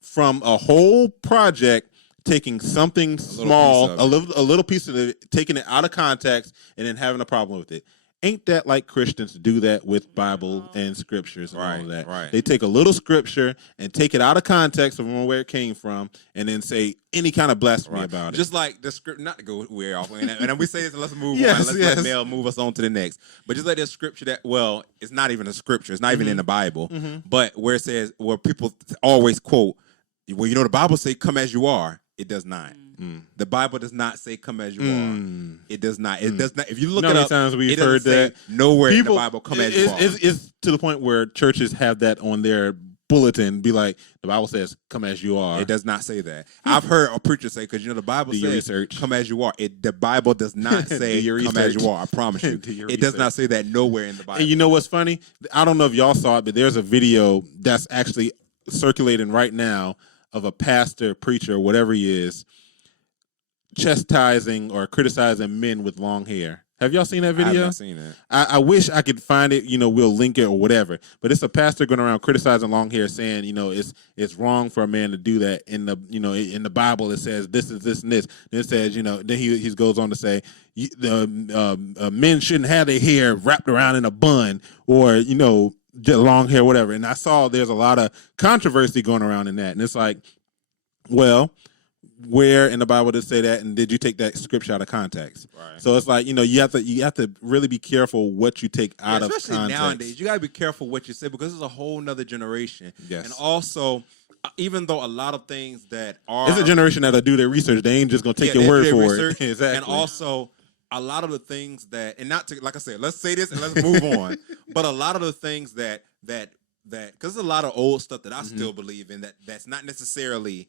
from a whole project, taking something small, piece a of little piece of it, taking it out of context, and then having a problem with it. Ain't that like Christians do that with Bible and scriptures and all of that? Right. They take a little scripture and take it out of context from where it came from, and then say any kind of blasphemy about it. Just like the script, not to go way off. And we say this, let's move Yes, on. Let's yes. let Mel move us on to the next. But just like that scripture that, well, it's not even a scripture. It's not even in the Bible. But where it says, where people always quote, well, you know, the Bible say, come as you are. It does not. The Bible does not say "come as you are." It does not. It does not. If you look You know it how many up, times we've it doesn't heard say that? nowhere in the Bible "come as you are." It's to the point where churches have that on their bulletin. Be like, the Bible says, "Come as you are." It does not say that. I've heard a preacher say, because you know the Bible Do your says research. "come as you are." The Bible does not say Do your "come as research. you are." I promise you, Do your it does research. not say that nowhere in the Bible. And you know what's funny? I don't know if y'all saw it, but there's a video that's actually circulating right now of a pastor, preacher, whatever he is, chastising or criticizing men with long hair. Have y'all seen that I video? have not seen that. I wish I could find it. You know, we'll link it or whatever. But it's a pastor going around criticizing long hair, saying, you know, it's wrong for a man to do that. In the Bible, it says this is this and this. Then it says, you know, then he goes on to say men shouldn't have their hair wrapped around in a bun, or you know, just long hair, whatever. And I saw there's a lot of controversy going around in that, and it's like, well, where in the Bible does it say that, and did you take that scripture out of context? Right. So it's like, you know, you have to really be careful what you take out of especially context. nowadays, you gotta be careful what you say, because it's a whole nother generation. Yes. And also, even though a lot of things that are It's a generation that'll do their research. They ain't just gonna take your they word do for research, it. Exactly. And also, a lot of the things that, and not to, like I said, let's say this and let's move on. But a lot of the things that because there's a lot of old stuff that I still believe in that's not necessarily.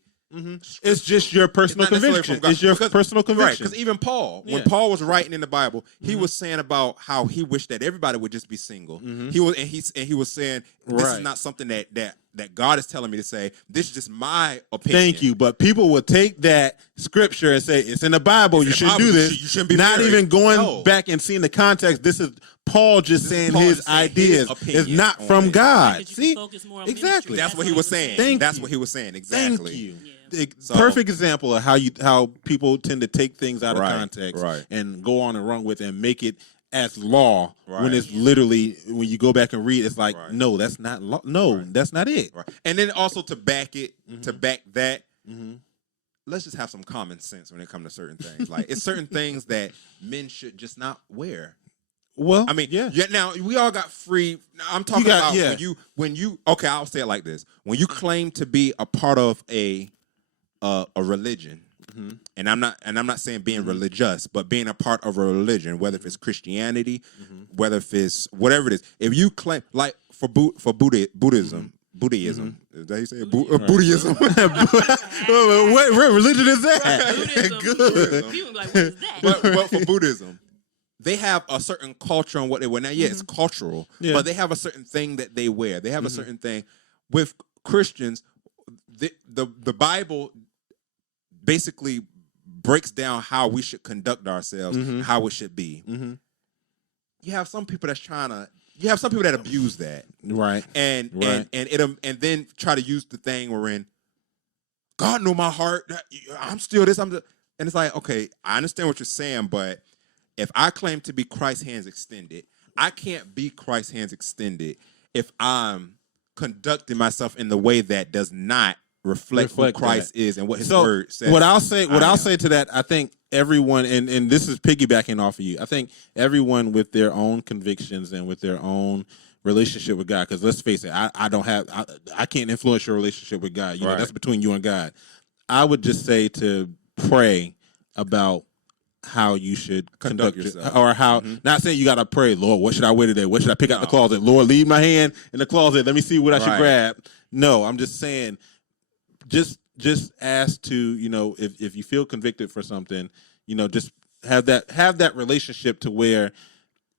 It's just your personal It's not necessarily conviction. from God. It's your Because- personal Right, conviction. because even Paul, when Yeah. Paul was writing in the Bible, he was saying about how he wished that everybody would just be single. He was saying this Right. is not something that God is telling me to say. This is just my opinion. Thank you. But people will take that scripture and say it's in the Bible. You in the shouldn't Bible. do this. You shouldn't be not married. even going No. back and seeing the context. This is Paul just This is saying Paul his just saying ideas. his opinion It's not on from it. God. That you can See, focus more on exactly. ministry. That's what he was saying. Thank That's you. what he was saying. Exactly. Thank you. Yeah. The perfect example of how people tend to take things out of Right, context right. and go on and run with it and make it as law when Right. it's literally, when you go back and read, it's like, Right. no, that's not law. No, that's not it. Right. And then also to back it, to back that, let's just have some common sense when it comes to certain things. Like, it's certain things that men should just not wear. Well, I mean, yeah. Now we all got free. I'm talking got- about yeah. when you. Okay, I'll say it like this: when you claim to be a part of a religion, and I'm not saying being religious, but being a part of a religion, whether if it's Christianity, whether if it's whatever it is. If you claim, like for Buddhism. Buddhism. Is that how you say it? Buddhism. What religion is that? Buddhism. Good. People be like, what is that? but for Buddhism, they have a certain culture on what they wear. Now, yeah, it's cultural, Yeah. but they have a certain thing that they wear. They have a certain thing. With Christians, the Bible basically breaks down how we should conduct ourselves, how it should be. You have some people you have some people that abuse that, right? And then try to use the thing wherein God know my heart. I'm still this. And it's like, okay, I understand what you're saying, but if I claim to be Christ's hands extended, I can't be Christ's hands extended if I'm conducting myself in the way that does not reflect who Christ is and what His word says. What I'll say to that, I think everyone, and this is piggybacking off of you, I think everyone with their own convictions and with their own relationship with God, because let's face it, I can't influence your relationship with God. You know, that's between you and God. I would just say to pray about how you should conduct yourself, or how. Not saying you got to pray, Lord, what should I wear today? What should I pick out the closet? Lord, leave my hand in the closet. Let me see what I should grab. No, I'm just saying, just ask to, you know, if you feel convicted for something, you know, just have that relationship to where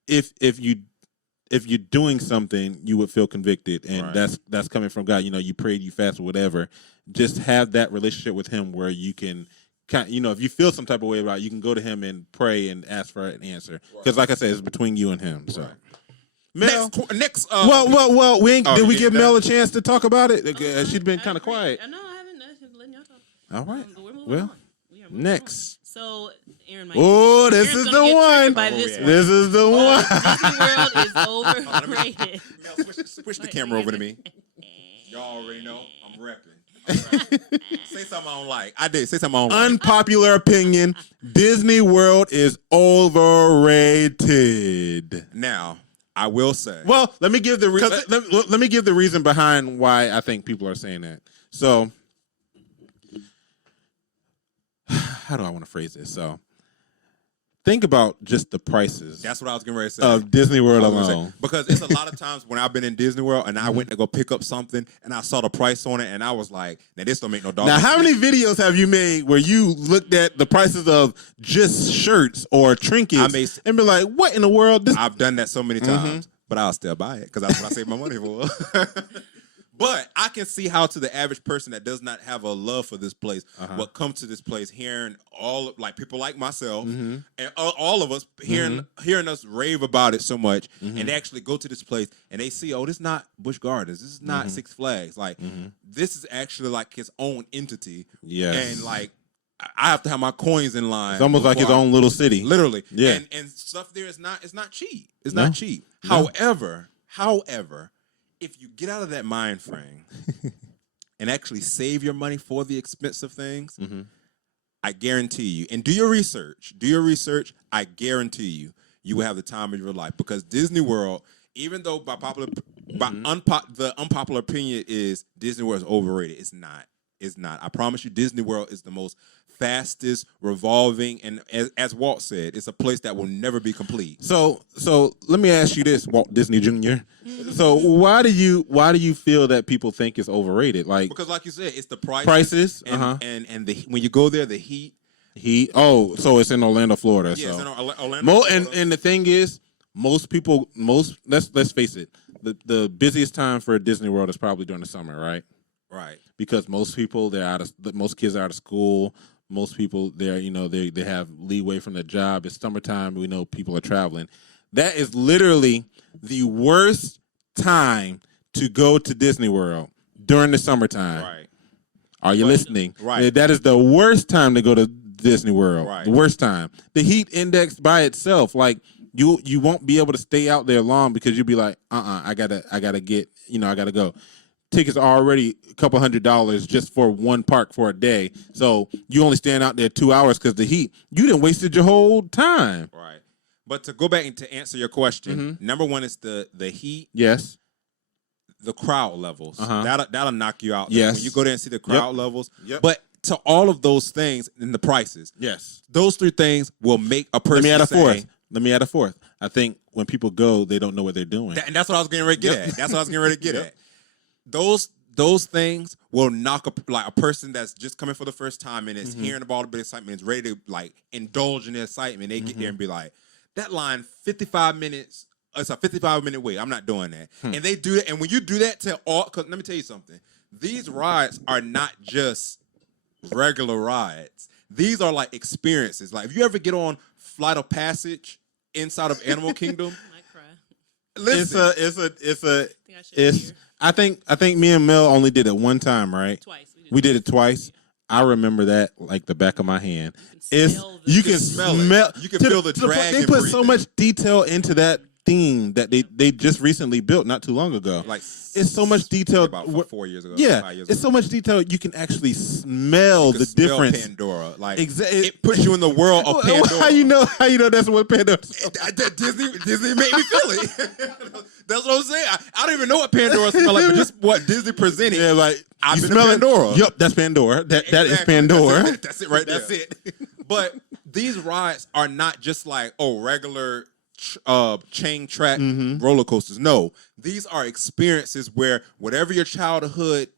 if you're doing something, you would feel convicted, and that's coming from God. You know, you prayed, you fasted, whatever. Just have that relationship with Him where you can, you know, if you feel some type of way about it, you can go to Him and pray and ask for an answer. Because, like I said, it's between you and Him. So, Mel, next. Well, did we give Mel a chance to talk about it? She'd been kind of quiet. No, I haven't. Letting y'all talk. All right. Well, next. So, Aaron, this is the one. This is the one. Disney World is overrated. Switch the camera over to me. Y'all already know I'm repping. Say something I don't like. I did. Say something I don't like. Unpopular opinion. Disney World is overrated. Now, I will say. Well, let me give the let me give the reason behind why I think people are saying that. So, how do I want to phrase this? So, think about just the prices. That's what I was getting ready to say. Of Disney World alone. Because it's a lot of times when I've been in Disney World and I went to go pick up something and I saw the price on it and I was like, now this don't make no dog. Now, how many videos have you made where you looked at the prices of just shirts or trinkets and be like, what in the world? I've done that so many times, but I'll still buy it because that's what I save my money for. But I can see how to the average person that does not have a love for this place, what comes to this place, hearing like people like myself and all of us hearing us rave about it so much, and they actually go to this place and they see, oh, this is not Busch Gardens, this is not Six Flags, like this is actually like his own entity. Yes, and like I have to have my coins in line. It's almost like his own little city, literally. Yeah, and stuff there is not. It's not cheap. It's not cheap. No. However. If you get out of that mind frame and actually save your money for the expensive things, I guarantee you, and do your research, I guarantee you will have the time of your life. Because Disney World, even though the unpopular opinion is Disney World is overrated, it's not. It's not. I promise you, Disney World is the most fastest revolving, and as Walt said, it's a place that will never be complete. So let me ask you this, Walt Disney Jr. So why do you feel that people think it's overrated? Like, because like you said, it's the prices and when you go there, the heat. Oh, so it's in Orlando, Florida. Yeah, so. It's in Orlando. Florida. And the thing is, let's face it, the busiest time for Disney World is probably during the summer, right? Right. Because most people most kids are out of school. Most people there, you know, they have leeway from their job. It's summertime. We know people are traveling. That is literally the worst time to go to Disney World during the summertime. Right. Are you listening? Right. That is the worst time to go to Disney World. Right. The worst time. The heat index by itself, like you won't be able to stay out there long because you'll be like, I gotta get, you know, I gotta go. Tickets are already a couple $100 just for one park for a day. So you only stand out there 2 hours because the heat. You done wasted your whole time. Right. But to go back and to answer your question, number one is the heat. Yes. The crowd levels. That'll knock you out. Yes. When you go there and see the crowd levels. Yep. But to all of those things and the prices. Yes. Those three things will make a person Let me add a fourth. I think when people go, they don't know what they're doing. And that's what I was getting ready to get at. Those things will knock a person that's just coming for the first time and is hearing about a bit of excitement, is ready to like indulge in the excitement. They get there and be like, that line 55 minutes. It's a 55-minute wait. I'm not doing that. And they do it. And when you do that because let me tell you something. these rides are not just regular rides. These are like experiences. Like if you ever get on Flight of Passage inside of Animal Kingdom, I might cry. listen, I think me and Mel only did it one time, right? Twice. We did it twice. I remember that like the back of my hand. You You can smell smell it. You can feel the drag They and put so breathing. much detail into that theme that they just recently built not too long ago. like It's so much detail. about 4 years ago. Yeah, 5 years it's ago. so much detail. You can actually smell You the can smell difference. Pandora, like It puts you in the world of Pandora. How you know? How you know that's what Pandora? Disney made me feel it. That's what I'm saying. I don't even know what Pandora smells like, but just what Disney presented. Yeah, like I've you been smell to Pandora. it. Yep, that's Pandora. That is Exactly. Pandora. That's it right there. That's it. But these rides are not just like regular chain track roller coasters. No, these are experiences where whatever your childhood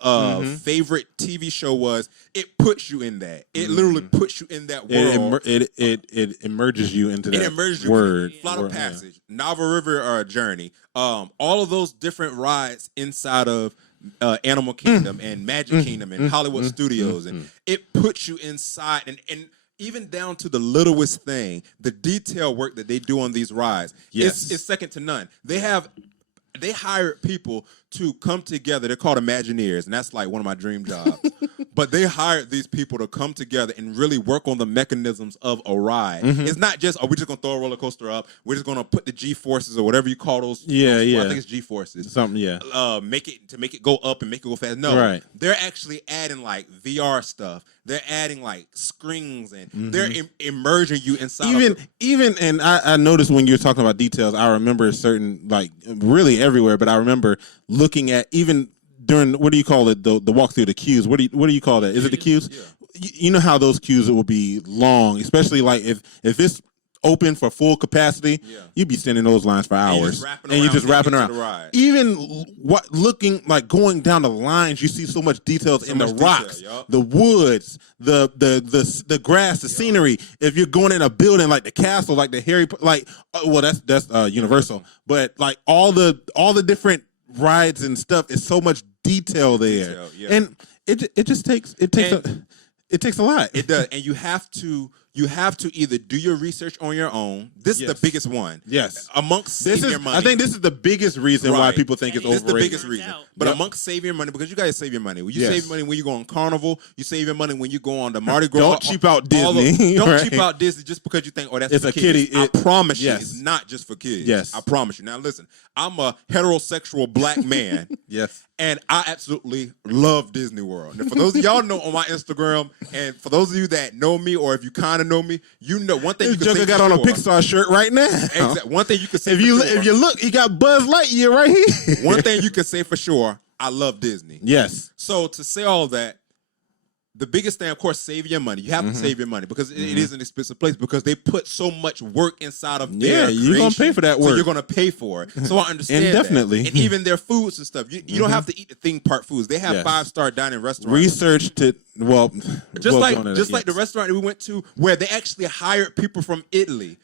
favorite TV show was, it puts you in that. It literally puts you in that world. It immerses you into that It immerses you word. Flight of Passage, Nava River Journey, all of those different rides inside of Animal Kingdom and Magic Kingdom and Hollywood Studios, and it puts you inside and even down to the littlest thing, the detail work that they do on these rides, it's second to none. They hired people to come together. They're called Imagineers, and that's like one of my dream jobs. But they hired these people to come together and really work on the mechanisms of a ride. It's not just, we're just going to throw a roller coaster up. We're just going to put the G-forces or whatever you call those. I think it's G-forces. Something, make it go up and make it go fast. No, right. They're actually adding like VR stuff. They're adding like screens and they're immersing you inside. And I noticed when you were talking about details, I remember certain, like really everywhere, but I remember looking at even during, what do you call it, the walk through the queues. What do you call that? Is it the queues? Yeah. You know how those queues will be long, especially like if it's open for full capacity, you'd be standing those lines for hours, and you're just wrapping around. Even looking like going down the lines, you see so much details in the rocks, the woods, the grass, the scenery. If you're going in a building like the castle, like the Harry, like that's Universal, but like all the different rides and stuff, is so much detail there, and it takes a lot. It does, and you have to either do your research on your own. This is the biggest one. Yes. Amongst saving your money. I think this is the biggest reason why people think it's overrated. This is the biggest reason. But amongst saving your money, because you guys save your money. When you save your money when you go on Carnival, you save your money when you go on the Mardi Gras. Don't cheap out Disney. Don't cheap out Disney just because you think, that's it's for a kids. kiddie. I promise you, it's not just for kids. Yes. I promise you. Now listen, I'm a heterosexual black man. Yes. And I absolutely love Disney World. And for those of y'all know on my Instagram, and for those of you that know me, or if you kind of know me, you know one thing. This Joker got on a Pixar shirt right now. Exactly. One thing you can say. If you look, he got Buzz Lightyear right here. One thing you can say for sure, I love Disney. Yes. So to say all that, the biggest thing, of course, save your money. You have to save your money because it is an expensive place, because they put so much work inside of their you're going to pay for that work. So you're going to pay for it. So I understand Indefinitely. that. And even their foods and stuff. You don't have to eat the theme park foods. They have 5-star dining restaurants. Research to, just like the restaurant that we went to, where they actually hired people from Italy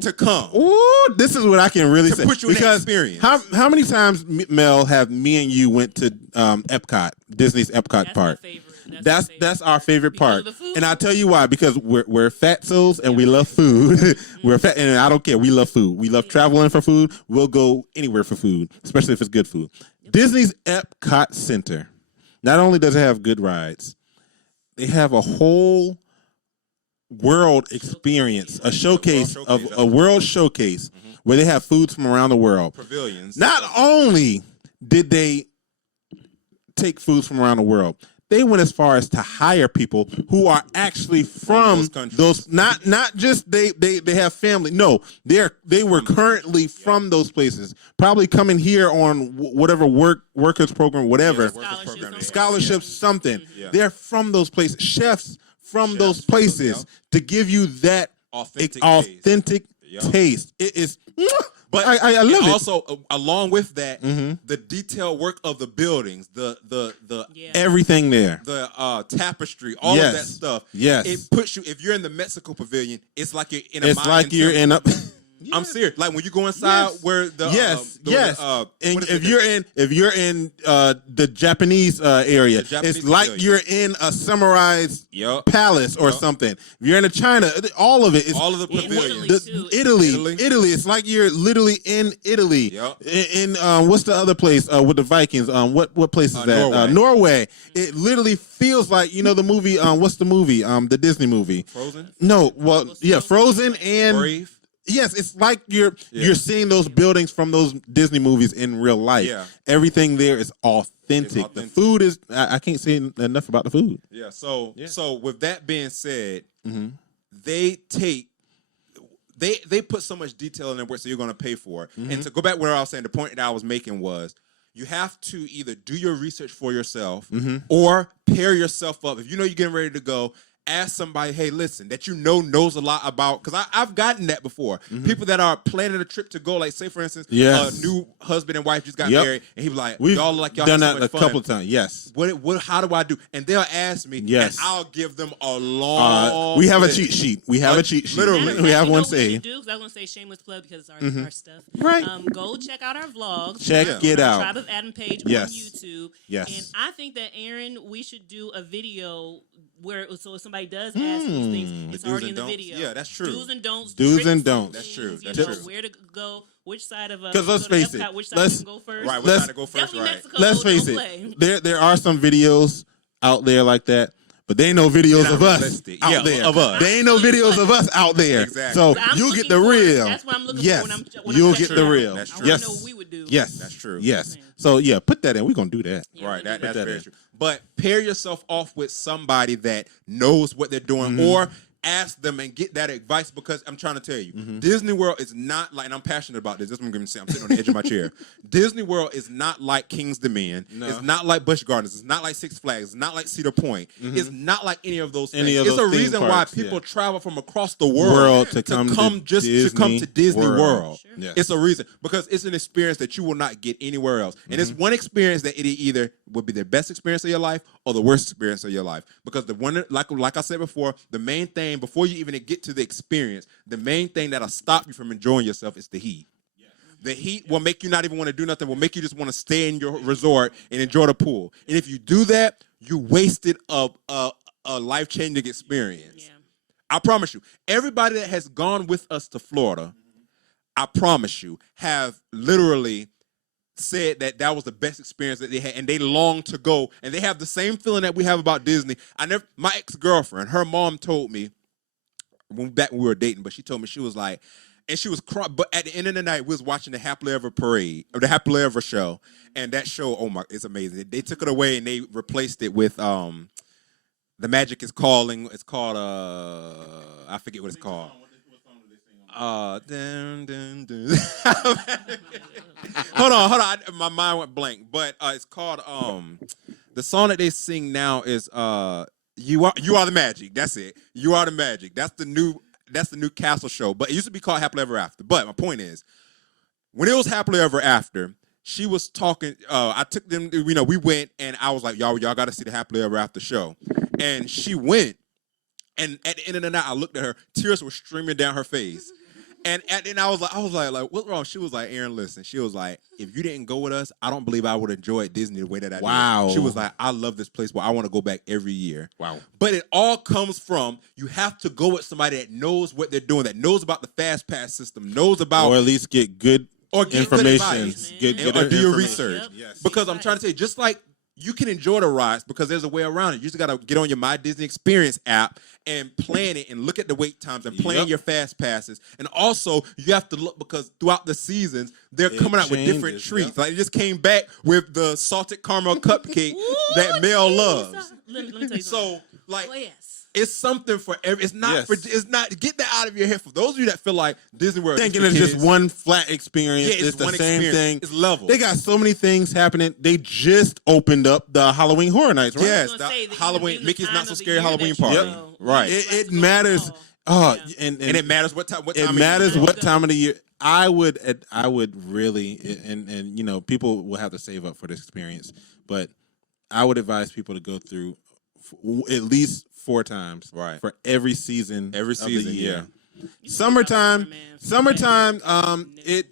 to come. Ooh, this is what I can really say. Put you in that experience. How many times, Mel, have me and you went to Epcot, Disney's Epcot park? That's our favorite part, and I'll tell you why. Because we're fatsos and we love food. We're fat, and I don't care. We love food. We love traveling for food. We'll go anywhere for food, especially if it's good food. Disney's Epcot Center. Not only does it have good rides, they have a whole world experience, a showcase of a world showcase where they have foods from around the world. Pavilions. Not only did they take foods from around the world, they went as far as to hire people who are actually from those not just they have family. No, they were currently from those places, probably coming here on whatever workers program, whatever scholarships, something. They're from those places, chefs from those places, to give you that authentic taste. It is. But I love it. Also, along with that, the detailed work of the buildings, the everything there, the tapestry, all of that stuff. Yes, it puts you. If you're in the Mexico Pavilion, it's like you're in a. It's like you're in a. I'm serious. Like when you go inside where the and if you're in the Japanese area, Japanese it's like pavilion. you're in a summarized palace or something. If you're in China, all of it is all of the pavilions. Italy. It's like you're literally in Italy. Yep. In what's the other place with the Vikings? What place is that? Norway. It literally feels like the movie. What's the movie? The Disney movie. Frozen. No, well, yeah, Frozen and Brave. Yes, it's like you're seeing those buildings from those Disney movies in real life. Yeah. Everything there is authentic. The food is I can't say enough about the food. Yeah. So with that being said, they take they put so much detail in their work, so you're going to pay for it. And to go back where I was saying, the point that I was making was you have to either do your research for yourself or pair yourself up. If you know you're getting ready to go, ask somebody, hey, listen, that knows a lot about, because I've gotten that before. People that are planning a trip to go, like say for instance, a new husband and wife just got married, and he was like, y'all look like y'all done have so that much a fun. couple of times. Yes. What? How do I do? And they'll ask me, and I'll give them a long. We have list. a cheat sheet. We have a cheat sheet. Literally. we have one What we saved. should do, because I was going to say shameless plug because it's our stuff. Right. Go check out our vlogs. Check it our out. Tribe of Adam page on YouTube. Yes. And I think that, Aaron, we should do a video where, so if somebody does ask these things, it's already in the video. Yeah, that's true. Do's and don'ts. Do's and don'ts. That's true. That's That's true. Where to go, which side of Because let's face it, Epcot, which side you can go first. Right, which side to go first, Definitely right. Mexico, Let's face don't it. play. There are some videos out there like that. But they ain't no videos of us realistic. out there. Of us. They ain't no videos of us out there. Exactly. So I'm you looking get the for it. real. That's what I'm looking yes. for when You'll I'm get checking the it out. real. That's true. I Yes. want to know what we would do. Yes. That's true. Yes. So yeah, put that in. We're gonna do that. Yeah, Right, that's that very in. true. But pair yourself off with somebody that knows what they're doing, or ask them and get that advice, because I'm trying to tell you, Disney World is not like, and I'm passionate about this. This is what I'm going to say. I'm sitting on the edge of my chair. Disney World is not like King's Dominion. No. It's not like Busch Gardens. It's not like Six Flags. It's not like Cedar Point. It's not like any of those things. It's a reason why people travel from across the world to come to Disney World. Sure. Yes. It's a reason, because it's an experience that you will not get anywhere else. And it's one experience that it either would be the best experience of your life or the worst experience of your life. Because the one, like I said before, the main thing, before you even get to the experience, the main thing that'll stop you from enjoying yourself is the heat. The heat will make you not even want to do nothing, will make you just want to stay in your resort and enjoy the pool. And if you do that, you wasted a life-changing experience. Yeah. I promise you, everybody that has gone with us to Florida, I promise you, have literally said that was the best experience that they had, and they long to go, and they have the same feeling that we have about Disney. My ex-girlfriend, her mom told me, back when we were dating, but she told me, she was like, and she was crying, but at the end of the night, we was watching the Happily Ever parade, or the Happily Ever show, and that show, oh my, it's amazing. They took it away and they replaced it with The Magic is Calling. It's called I forget what it's called. Dun, dun, dun. Hold on. My mind went blank. But it's called the song that they sing now is You Are the Magic. That's it. You Are the Magic. That's the new Castle show. But it used to be called Happily Ever After. But my point is, when it was Happily Ever After, she was talking. I took them. We went, and I was like, y'all got to see the Happily Ever After show. And she went, and at the end of the night, I looked at her. Tears were streaming down her face. And then I was like, what's wrong? She was like, Aaron, listen. She was like, if you didn't go with us, I don't believe I would enjoy Disney the way that I Wow. did. She was like, I love this place, but I want to go back every year. Wow. But it all comes from, you have to go with somebody that knows what they're doing, that knows about the fast pass system, knows about, or at least get good information. Good Get or do your information. research. Yep. Yes. Because I'm trying to say, just like you can enjoy the rides, because there's a way around it. You just got to get on your My Disney Experience app and plan it and look at the wait times and plan your fast passes. And also, you have to look, because throughout the seasons, they're coming out with different treats. Yep. Like, it just came back with the salted caramel cupcake that Mel loves. Let me tell you something. So, like, Oh, yes. it's something for every. It's not It's not. Get that out of your head. For those of you that feel like Disney World, Thinking is it's for just kids, one flat experience. Yeah, it's the one same experience. thing. It's level. They got so many things happening. They just opened up the Halloween Horror Nights, right? Yes, I was gonna say the that Halloween. even the Mickey's time Not So of the Scary year Halloween that you Party. go, Right. It matters. Yeah. And And it matters what time. What it time matters of what time of the year. I would really, and people will have to save up for this experience, but I would advise people to go through at least 4 times, Right. for every season, Every of season, the year. yeah. Summertime. It.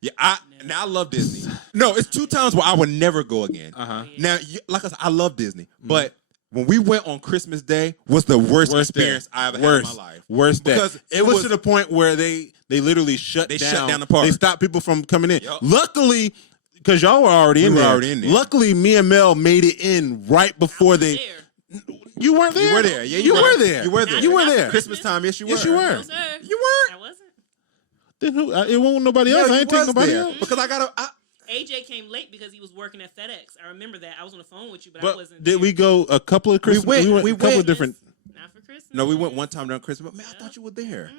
Yeah, I love Disney. No, it's 2 times where I would never go again. Now, like I said, I love Disney, but when we went on Christmas Day was the worst experience I ever had in my life. Worst day. Because it was to the point where they literally shut down the park. They stopped people from coming in. Yep. Luckily, because y'all were already in there. Luckily, me and Mel made it in right before they. You weren't there. You were there. Yeah, you were there. You were there. You were there. Christmas time, yes, you were. Yes, you were. No, sir. You weren't. I wasn't. Then who? It wasn't nobody else. I ain't taking nobody else. Because AJ came late because he was working at FedEx. I remember that. I was on the phone with you, but I wasn't. Did we go a couple of Christmas? We went a couple of different. Not for Christmas. No, we went one time during Christmas. But man, I thought you were there.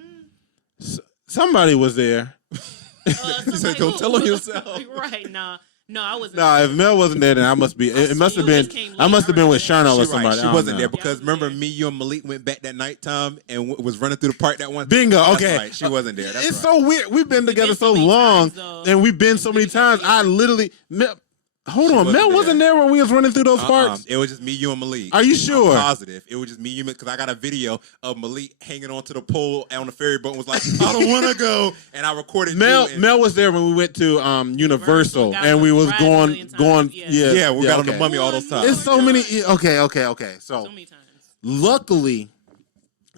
Somebody was there. He said, "Go tell on yourself." Right? No, I wasn't. Nah, if Mel wasn't there, then I must be. It must have been. I must have been with Charnel or somebody. She wasn't there because remember me, you, and Malik went back that nighttime and was running through the park that one. Bingo. Okay, right. She wasn't there. That's it's so weird. We've been together so long, and we've been so many times. I literally. Hold on, Mel wasn't there when we was running through those parks. It was just me, you, and Malik. Are you sure? I'm positive. It was just me, you, because I got a video of Malik hanging onto the pole on the ferry boat and was like, "I don't want to go," and I recorded. Mel was there when we went to Universal, and we was going. Yeah, we got on the Mummy all those times. It's so many. Okay. So many times. Luckily,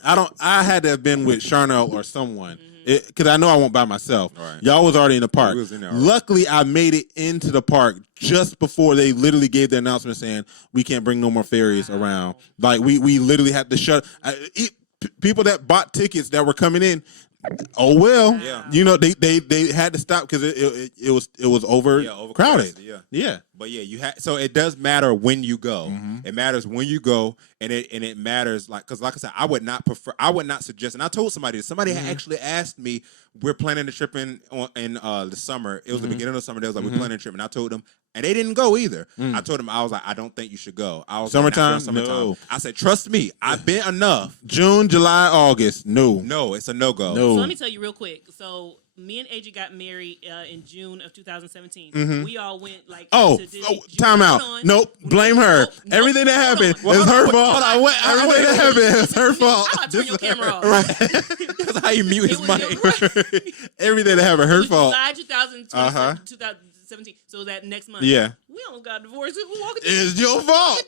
I had to have been with Charnel or someone. Because I know I won't by myself. Right. Y'all was already in the park. Luckily, I made it into the park just before they literally gave the announcement saying we can't bring no more ferries around. Like we literally had to shut. People that bought tickets that were coming in. Oh well, you know they had to stop because it was overcrowded. Yeah. But you had so it does matter when you go. It matters when you go, and it matters because like I said, I would not suggest. And I told somebody had actually asked me. We're planning a trip in the summer. It was the beginning of the summer. They was like we're planning a trip, and I told them. And they didn't go either. I told them, I was like, I don't think you should go. I was summertime? Like, no. I said, trust me, I've been enough. June, July, August, no. No, it's a no-go. No. So let me tell you real quick. So me and AJ got married in June of 2017. We all went to Disney. Time out. Nope, blame her. Everything that happened is her fault. Everything that happened is her fault. I'm about to turn your camera off. Right. That's how you mute his mic. Everything that happened, her fault. July 2017. So that next month. Yeah. We almost got divorced. It's your fault.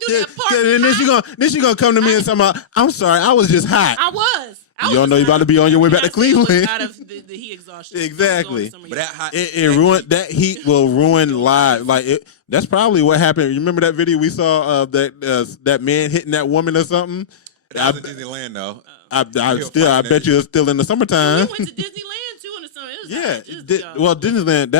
Then she gonna come to me and say, "I'm sorry, I was just hot." I was. You don't know you about to be on your way back to Cleveland. Out of the heat exhaustion. Exactly. But that hot, it ruined that heat will ruin lives. Like that's probably what happened. You remember that video we saw of that man hitting that woman or something? That was in Disneyland though. I bet you it's still in the summertime. We went to Disneyland too in the summer. Disneyland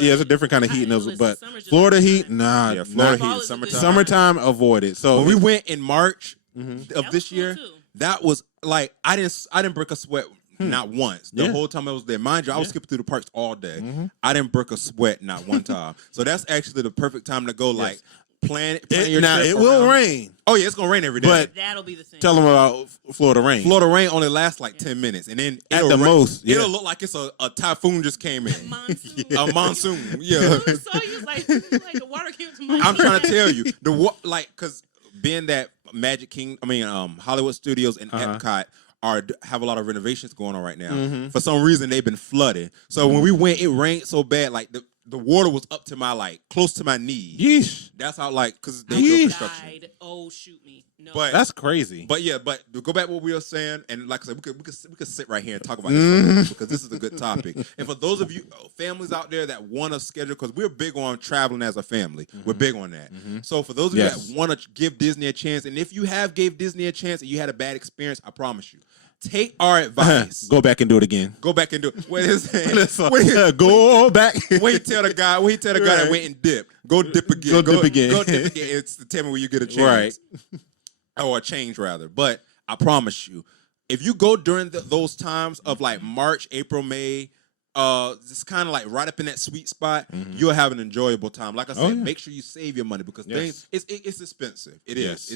it's a different kind of heat, but Florida heat, nah. Yeah, Florida heat, summertime avoided. So when we went in March of this year, that was like I didn't break a sweat not once. The whole time I was there, mind you, I was skipping through the parks all day. I didn't break a sweat not one time. So that's actually the perfect time to go. Like. Plan your now trip it will rain. Oh yeah, it's gonna rain every day. But that'll be the thing. Tell them about Florida rain. Florida rain only lasts like 10 minutes, and then at the most, it'll look like it's a typhoon just came in. A monsoon. Yeah. So you like the water came to monsoon. I'm trying to tell you because being that Hollywood Studios and Epcot have a lot of renovations going on right now. For some reason, they've been flooded. So when we went, it rained so bad, like the water was up to close to my knees. Yeesh. That's how because they do construction. Oh shoot me! No, but that's crazy. But to go back to what we were saying, and like I said, we could sit right here and talk about this because this is a good topic. And for those of you families out there that want to schedule, because we're big on traveling as a family, we're big on that. So for those of you that want to give Disney a chance, and if you have gave Disney a chance and you had a bad experience, I promise you. Take our advice. Go back and do it again. Go back and do it. What is it? Go back. Wait till the guy that went and dipped. Go dip again. Go dip again. It's to tell me when you get a chance. Right. Or a change rather. But I promise you, if you go during those times of like March, April, May, it's kind of like right up in that sweet spot, you'll have an enjoyable time. Like I said, make sure you save your money because things it's expensive. It is.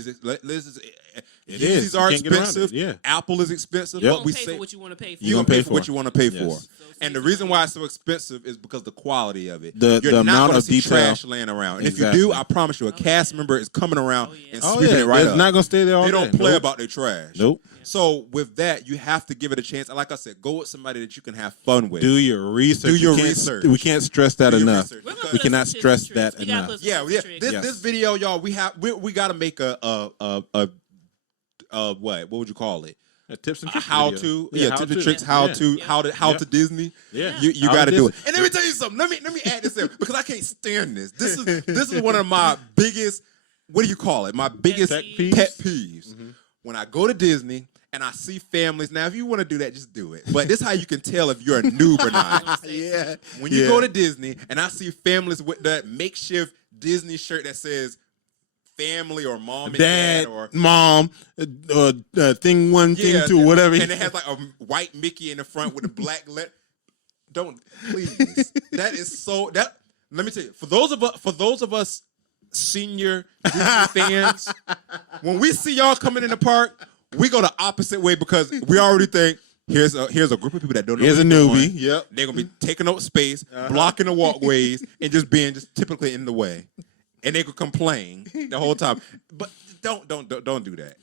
These are expensive. Yeah. Apple is expensive. You're But gonna we pay say for what you want to pay for. you're gonna pay for what you want to pay for. Yes. And the reason why it's so expensive is because the quality of it. The You're not amount gonna of see detail. trash laying around. And if you Exactly. do, I promise you, a cast member is coming around and sweeping it right it's up. not gonna stay there all They day. don't play Nope. about their trash. Nope. So with that, you have to give it a chance. And like I said, go with somebody that you can have fun with. Do your research. Do your We can't- research. We can't stress that Do your enough. research. We're gonna Because- We put cannot up some tips stress and tricks. that We gotta enough. put some Yeah, tips yeah. and tricks. This video, y'all, we got to make a what would you call it? Tips and A tricks. how video. to, how tips and to. tricks, how to Disney. Yeah. You How got to to do it. Disney. And let me tell you something. Let me add this in because I can't stand this. This is one of my biggest. What do you call it? My biggest Pet pet peeves. peeves. When I go to Disney and I see families. Now, if you want to do that, just do it. But this is how you can tell if you're a noob or not. Yeah. When you go to Disney and I see families with that makeshift Disney shirt that says family or mom and dad, or mom, thing one, thing two, whatever. and it has like a white Mickey in the front with a black let. Don't please. That is so. That let me tell you. For those of us senior Disney fans, when we see y'all coming in the park, we go the opposite way because we already think here's a group of people that don't know. Here's a what they're newbie. doing. Yep. They're gonna be taking up space, blocking the walkways, and just being typically in the way. And they could complain the whole time. But don't do that.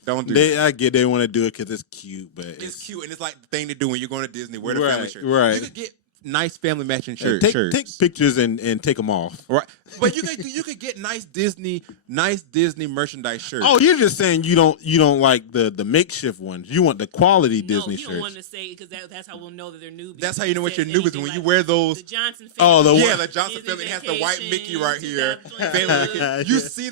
Don't do that. I get they want to do it because it's cute, but It's cute and it's like the thing to do when you're going to Disney. Wear the Right, family shirt. right. You could get nice family matching shirts. take pictures and take them off. Right. But you could get nice Disney merchandise shirts. Oh, you're just saying you don't like the makeshift ones. You want the quality Disney No, you don't want shirts. to say because that's how we'll know that they're newbies. That's how you know what Says your noob is anything when you like wear those. The Johnson Oh, family. Yeah, the Johnson Disney family has the white Mickey right here. Vacation, Family. 2022. You see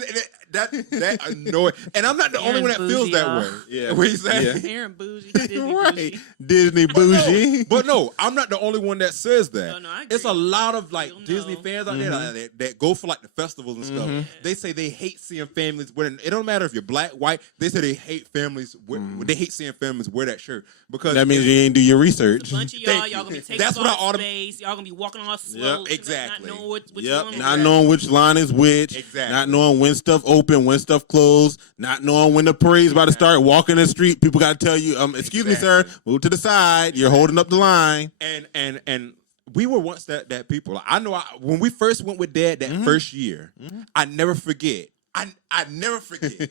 that annoying. And I'm not the only one that feels bougie, that y'all. way. Yeah. What you say? Aaron Bougie, Disney Right. Bougie. Disney bougie. But no, I'm not the only one that says that. No, I agree. It's a lot of like You'll Disney know. fans out there that go for like the festivals and stuff. They say they hate seeing families wearing. It don't matter if you're black, white. They say they hate families. They hate seeing families wear that shirt because That means you ain't do your research. A bunch of Thank y'all you. gonna be taking That's up what all I the autom- space. Y'all gonna be walking all slow. exactly. Not knowing which Yep. one. Not knowing which line is which. Exactly. Not knowing when stuff open, when stuff closed. Not knowing when the parade's about to start. Walking the street, people got to tell you, excuse me, sir, move to the side. You're holding up the line. And we were once that people. Like, I know when we first went with Dad that first year, I never forget. I never forget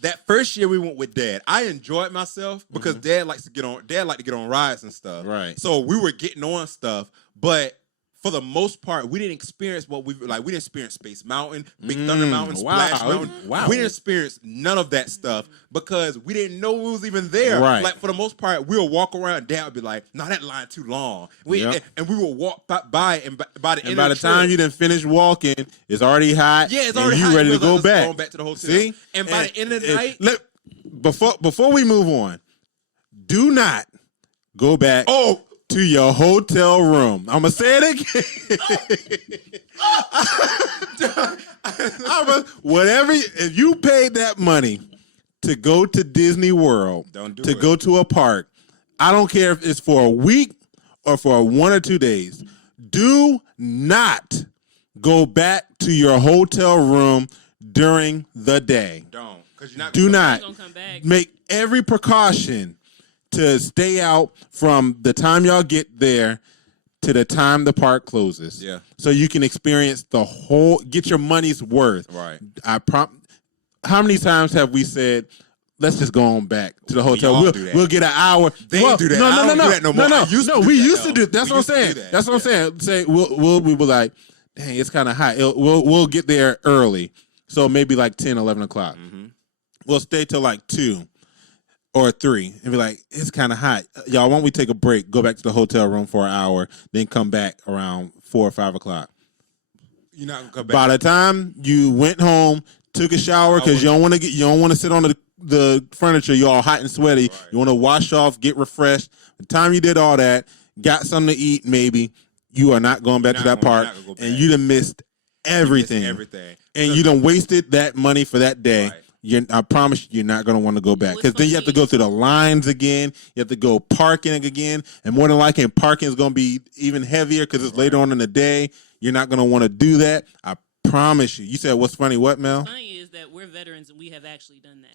that first year we went with Dad. I enjoyed myself because Dad liked to get on rides and stuff. Right. So we were getting on stuff, but for the most part, we didn't experience what we like. We didn't experience Space Mountain, Big Thunder Mountain, wow. Splash Mountain. Wow. We didn't experience none of that stuff because we didn't know it was even there. Right. Like for the most part, we'll walk around. Dad would be like, "No, that line too long." Yep. And we will walk by, and by the end By of the the time trip, you done finished walking, it's already hot. yeah, it's and already you hot. ready to We're go just back. Going back to the hotel. See? And by the end of the night, Before we move on, do not go back to your hotel room. I'm gonna say it again. If you paid that money to go to Disney World, Don't go to a park, I don't care if it's for a week or for 1 or 2 days. Do not go back to your hotel room during the day. don't, because you're not. Do not gonna come back. make every precaution to stay out from the time y'all get there to the time the park closes. Yeah. So you can experience get your money's worth. Right. How many times have we said, let's just go on back to the hotel? all do that. We'll get an hour. They ain't do that. No, I no, don't no, do that no more. no. I used to do we that, used to though. do. That's We what I'm used to saying. do that. That's what I'm saying. Say we were like, dang, it's kind of hot. We'll get there early. So maybe like 10, 11 o'clock. We'll stay till like 2 or 3 and be like, it's kind of hot. Y'all, why don't we take a break, go back to the hotel room for an hour, then come back around 4 or 5 o'clock. You're not gonna come back. By the time you went home, took a shower because you don't want to sit on the furniture. You're all hot and sweaty. Right. You want to wash off, get refreshed. The time you did all that, got something to eat, maybe you are not going back to that park, and you done missed everything. Everything. And you done wasted that money for that day. Right. I promise you're not going to want to go back, because then you have to go through the lines again. You have to go parking again, and more than likely, parking is going to be even heavier because it's later on in the day. You're not going to want to do that. I promise you. You said what's funny? What, Mel? What's funny is that we're veterans and we have actually done that.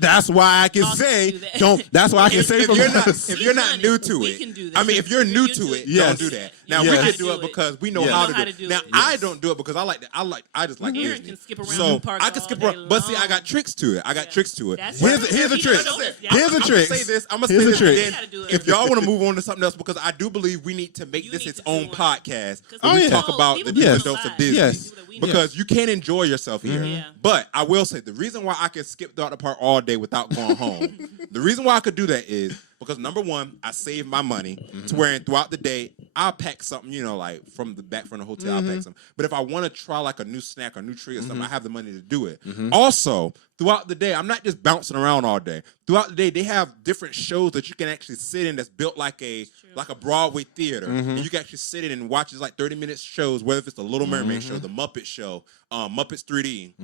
That's why I can say don't. That's why I can say if you're not new to we it. can do that. I mean, if you're new to it, don't do that. Now we can do it because we know how to do it. Now I don't do it because I just like Aaron Disney. can skip around So parks I can skip all around, day but see, I long. got tricks to it. Here's a trick. Here's a trick. I'm gonna say this. I'm gonna Here's say a this. trick. And then if y'all want to move on to something else, because I do believe we need to make this its own podcast. Oh, We yeah. talk about the People different know dose of lies. Disney. Yes. Because you can enjoy yourself here. Yeah. But I will say the reason why I can skip throughout the park all day without going home, the reason why I could do that is because number one, I save my money to where throughout the day I'll pack something, like from the hotel, I'll pack something. But if I want to try like a new snack or new treat or something, I have the money to do it. Also, throughout the day, I'm not just bouncing around all day. Throughout the day, they have different shows that you can actually sit in that's built like a Broadway theater. And you can actually sit in and watch these like 30-minute shows, whether if it's the Little Mermaid show, the Muppet show, Muppets 3D.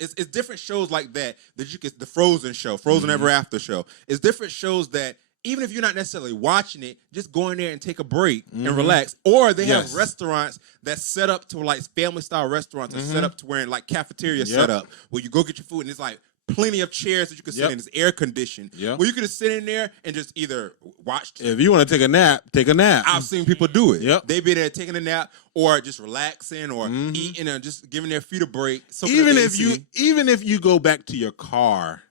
It's different shows like that you can, the Frozen show, Frozen Ever After show. It's different shows that even if you're not necessarily watching it, just go in there and take a break and relax. Or they have restaurants that's set up to like family style restaurants that's set up to where like cafeteria set up where you go get your food and it's like plenty of chairs that you can sit in. It's air conditioned. Where you can just sit in there and just either watch. If you want to take a nap, take a nap. I've seen people do it. Yep. They be there taking a nap or just relaxing or eating and just giving their feet a break. Even if you go back to your car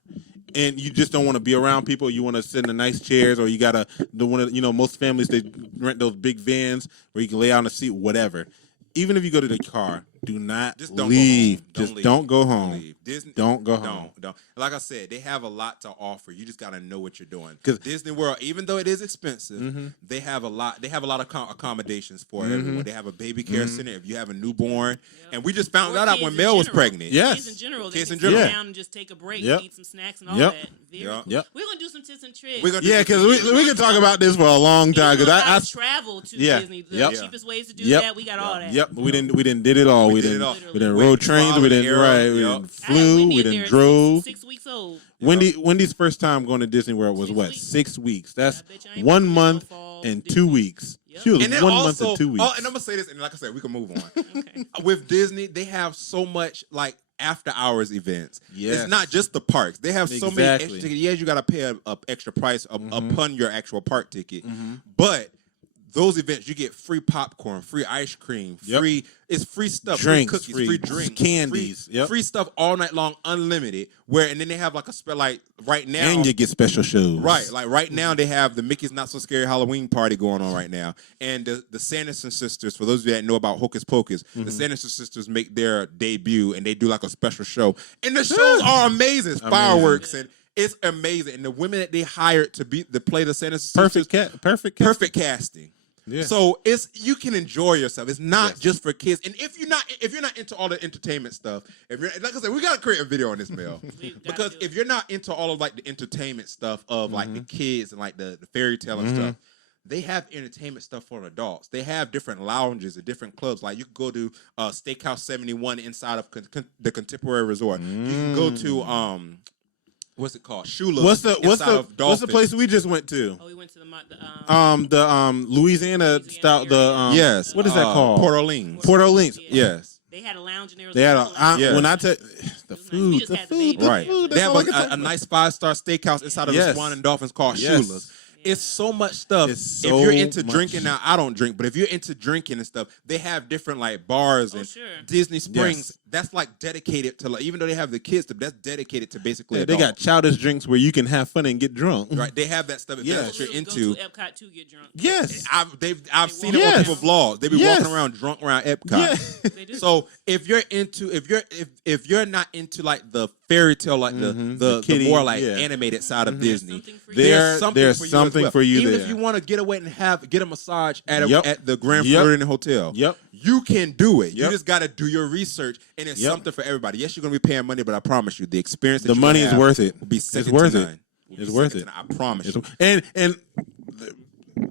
and you just don't want to be around people, you want to sit in the nice chairs, or you gotta most families, they rent those big vans where you can lay out on a seat, whatever. Even if you go to the car, do not leave. Don't go home. Disney, don't go home. Don't. Like I said, they have a lot to offer. You just got to know what you're doing. Because Disney World, even though it is expensive, they have a lot. They have a lot of accommodations for everyone. They have a baby care center if you have a newborn. And we just found that out when Mel was pregnant. Kids in general, they can sit down and just take a break, eat some snacks and all that. We're gonna do some tips and tricks. Because we can talk about this for a long time. Because I travel to Disney. The cheapest ways to do that. We got all that. Yep, we didn't did it all. We didn't rode trains. We didn't flew. We didn't drove. 6 weeks old. Wendy's first time going to Disney World was 6 weeks. That's 1 month and 2 weeks. She was 1 month and 2 weeks. Oh, and I'm gonna say this, and like I said, we can move on. With Disney, they have so much like after hours events. It's not just the parks. They have so many extra tickets. Yes, you got to pay an extra price upon your actual park ticket, but those events, you get free popcorn, free ice cream, it's free stuff, drinks, free cookies, free drinks, candies, free stuff all night long, unlimited. And then they have like a like right now, and you get special shows. Right now they have the Mickey's Not So Scary Halloween party going on right now, and the Sanderson sisters. For those of you that know about Hocus Pocus, the Sanderson sisters make their debut, and they do like a special show, and the shows are amazing, fireworks and. It's amazing, and the women that they hired to play the Sanderson sisters, perfect casting. Yeah. So you can enjoy yourself. It's not just for kids. And if you're not into all the entertainment stuff, like I said, we gotta create a video on this, Mel. Because if you're not into all of like the entertainment stuff of like the kids and like the fairy tale and stuff, they have entertainment stuff for adults. They have different lounges and different clubs. Like you can go to Steakhouse 71 inside of the Contemporary Resort. You can go to what's it called? Shula. What's the place we just went to? Oh, we went to the Louisiana style. Yes. What is that called? Port Orleans. Port Orleans. Yes. They had a lounge in there. They had when I tell the food, right? They have like a nice 5-star steakhouse inside of the Swan and Dolphins called Shula's. It's so much stuff. If you're into drinking, now I don't drink, but if you're into drinking and stuff, they have different like bars and Disney Springs. That's like dedicated to like, even though they have the kids, that's dedicated to basically. They got childish drinks where you can have fun and get drunk. Right, they have that stuff. If that's what you're into. Go to Epcot to get drunk. Yes, I've seen it on people's vlogs. They be walking around drunk around Epcot. They do. So if you're not into like the fairy tale, like the more like animated side of Disney, there's something for you. Even if you want to get away and get a massage at the Grand Floridian Hotel, you can do it. You just got to do your research, and it's something for everybody. Yes, you're going to be paying money, but I promise you, the experience, the money is worth it. Will be it's worth it. It's worth it. I promise you. And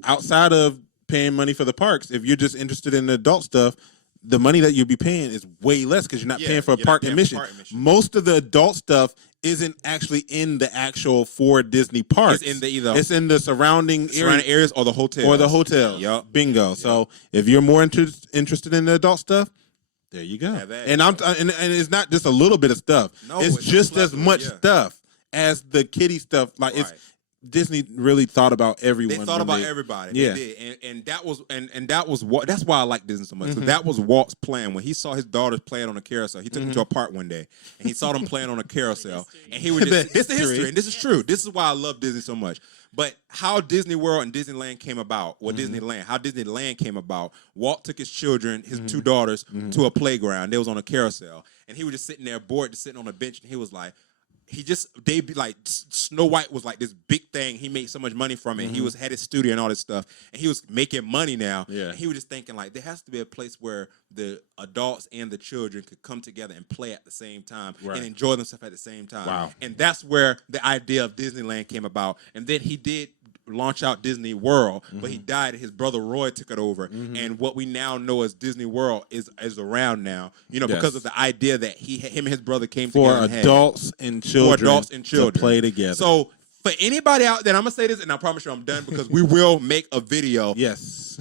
outside of paying money for the parks, if you're just interested in the adult stuff, the money that you'll be paying is way less because you're not paying for a park admission. Most of the adult stuff isn't actually in the actual 4 Disney parks. It's in the surrounding areas or the hotel. Yep. Bingo. Yep. So if you're more interested in the adult stuff, there you go. And and it's not just a little bit of stuff. No, it's just as much stuff as the kiddie stuff. Like it's Disney really thought about everyone. They thought about everybody. Yeah. They did. And that was what that's why I like Disney so much. Mm-hmm. That was Walt's plan. When he saw his daughters playing on a carousel, he took them to a park one day and he saw them playing on a carousel. And he was just this is history, and this is true. This is why I love Disney so much. But how Disney World and Disneyland came about, or how Disneyland came about, Walt took his children, his 2 daughters, to a playground. They was on a carousel. And he was just sitting there bored, just sitting on a bench, and he was like, they be like Snow White was like this big thing. He made so much money from it. He had his studio and all this stuff, and he was making money now. Yeah. And he was just thinking like there has to be a place where the adults and the children could come together and play at the same time and enjoy themselves at the same time. Wow. And that's where the idea of Disneyland came about. And then he did launch out Disney World, but he died. His brother Roy took it over, and what we now know as Disney World is around now. Because of the idea that him and his brother came together for adults and children to play together. So for anybody out there, I'm gonna say this, and I promise you I'm done because we will make a video.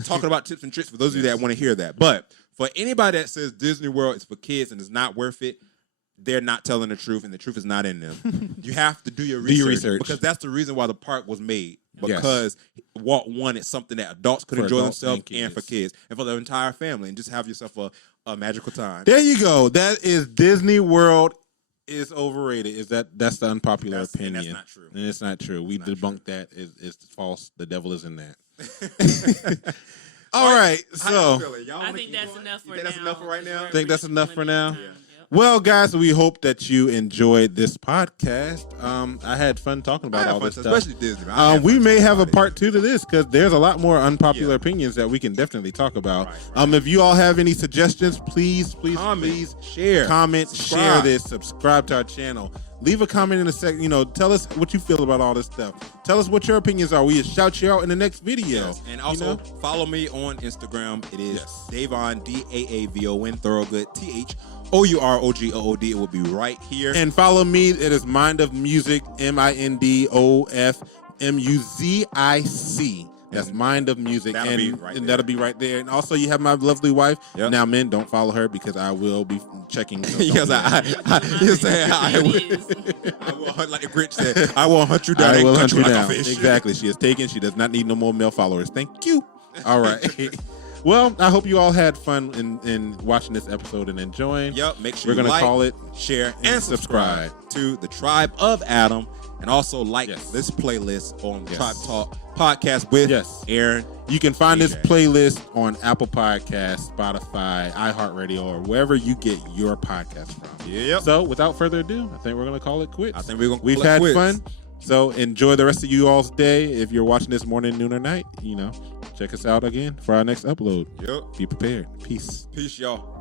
Talking about tips and tricks for those of you that want to hear that. But for anybody that says Disney World is for kids and is not worth it, they're not telling the truth, and the truth is not in them. You have to do your research because that's the reason why the park was made. Because Walt wanted something that adults could enjoy themselves and for kids and for the entire family, and just have yourself a magical time. There you go. That is Disney World is overrated. That's the unpopular opinion. And that's not true. And it's not true. We debunked that. It's false. The devil is in that. All right. So I think that's enough for now. That's enough for right now. Think that's enough for now. Yeah. Well, guys, we hope that you enjoyed this podcast. I had fun talking about all this stuff. Especially Disney. We may have a part 2 to this because there's a lot more unpopular opinions that we can definitely talk about. Right. If you all have any suggestions, please share, share this, subscribe to our channel. Leave a comment in a second. Tell us what you feel about all this stuff. Tell us what your opinions are. We'll shout you out in the next video. Yes. And also follow me on Instagram. It is Davon, Daavon Thorogood, THOUROGOOD. It will be right here. And follow me. It is Mind of Music, MINDOFMUZIC. That's Mind of Music. And that'll be right there. And also, you have my lovely wife. Yep. Now, men, don't follow her because I will be checking. Yes, I will, like the Grinch said, I will hunt you down. I will hunt you down. Exactly. She is taken. She does not need no more male followers. Thank you. All right. Well, I hope you all had fun in watching this episode and enjoying. Yep. Make sure we're going to call it, share, and subscribe to the Tribe of Adam. And also this playlist on Tribe Talk Podcast with Aaron. You can find this playlist on Apple Podcasts, Spotify, iHeartRadio, or wherever you get your podcast from. Yep. So without further ado, I think we're going to call it quits. I think we're going to We've had fun. So enjoy the rest of you all's day. If you're watching this morning, noon, or night, check us out again for our next upload. Yep. Be prepared. Peace. Peace, y'all.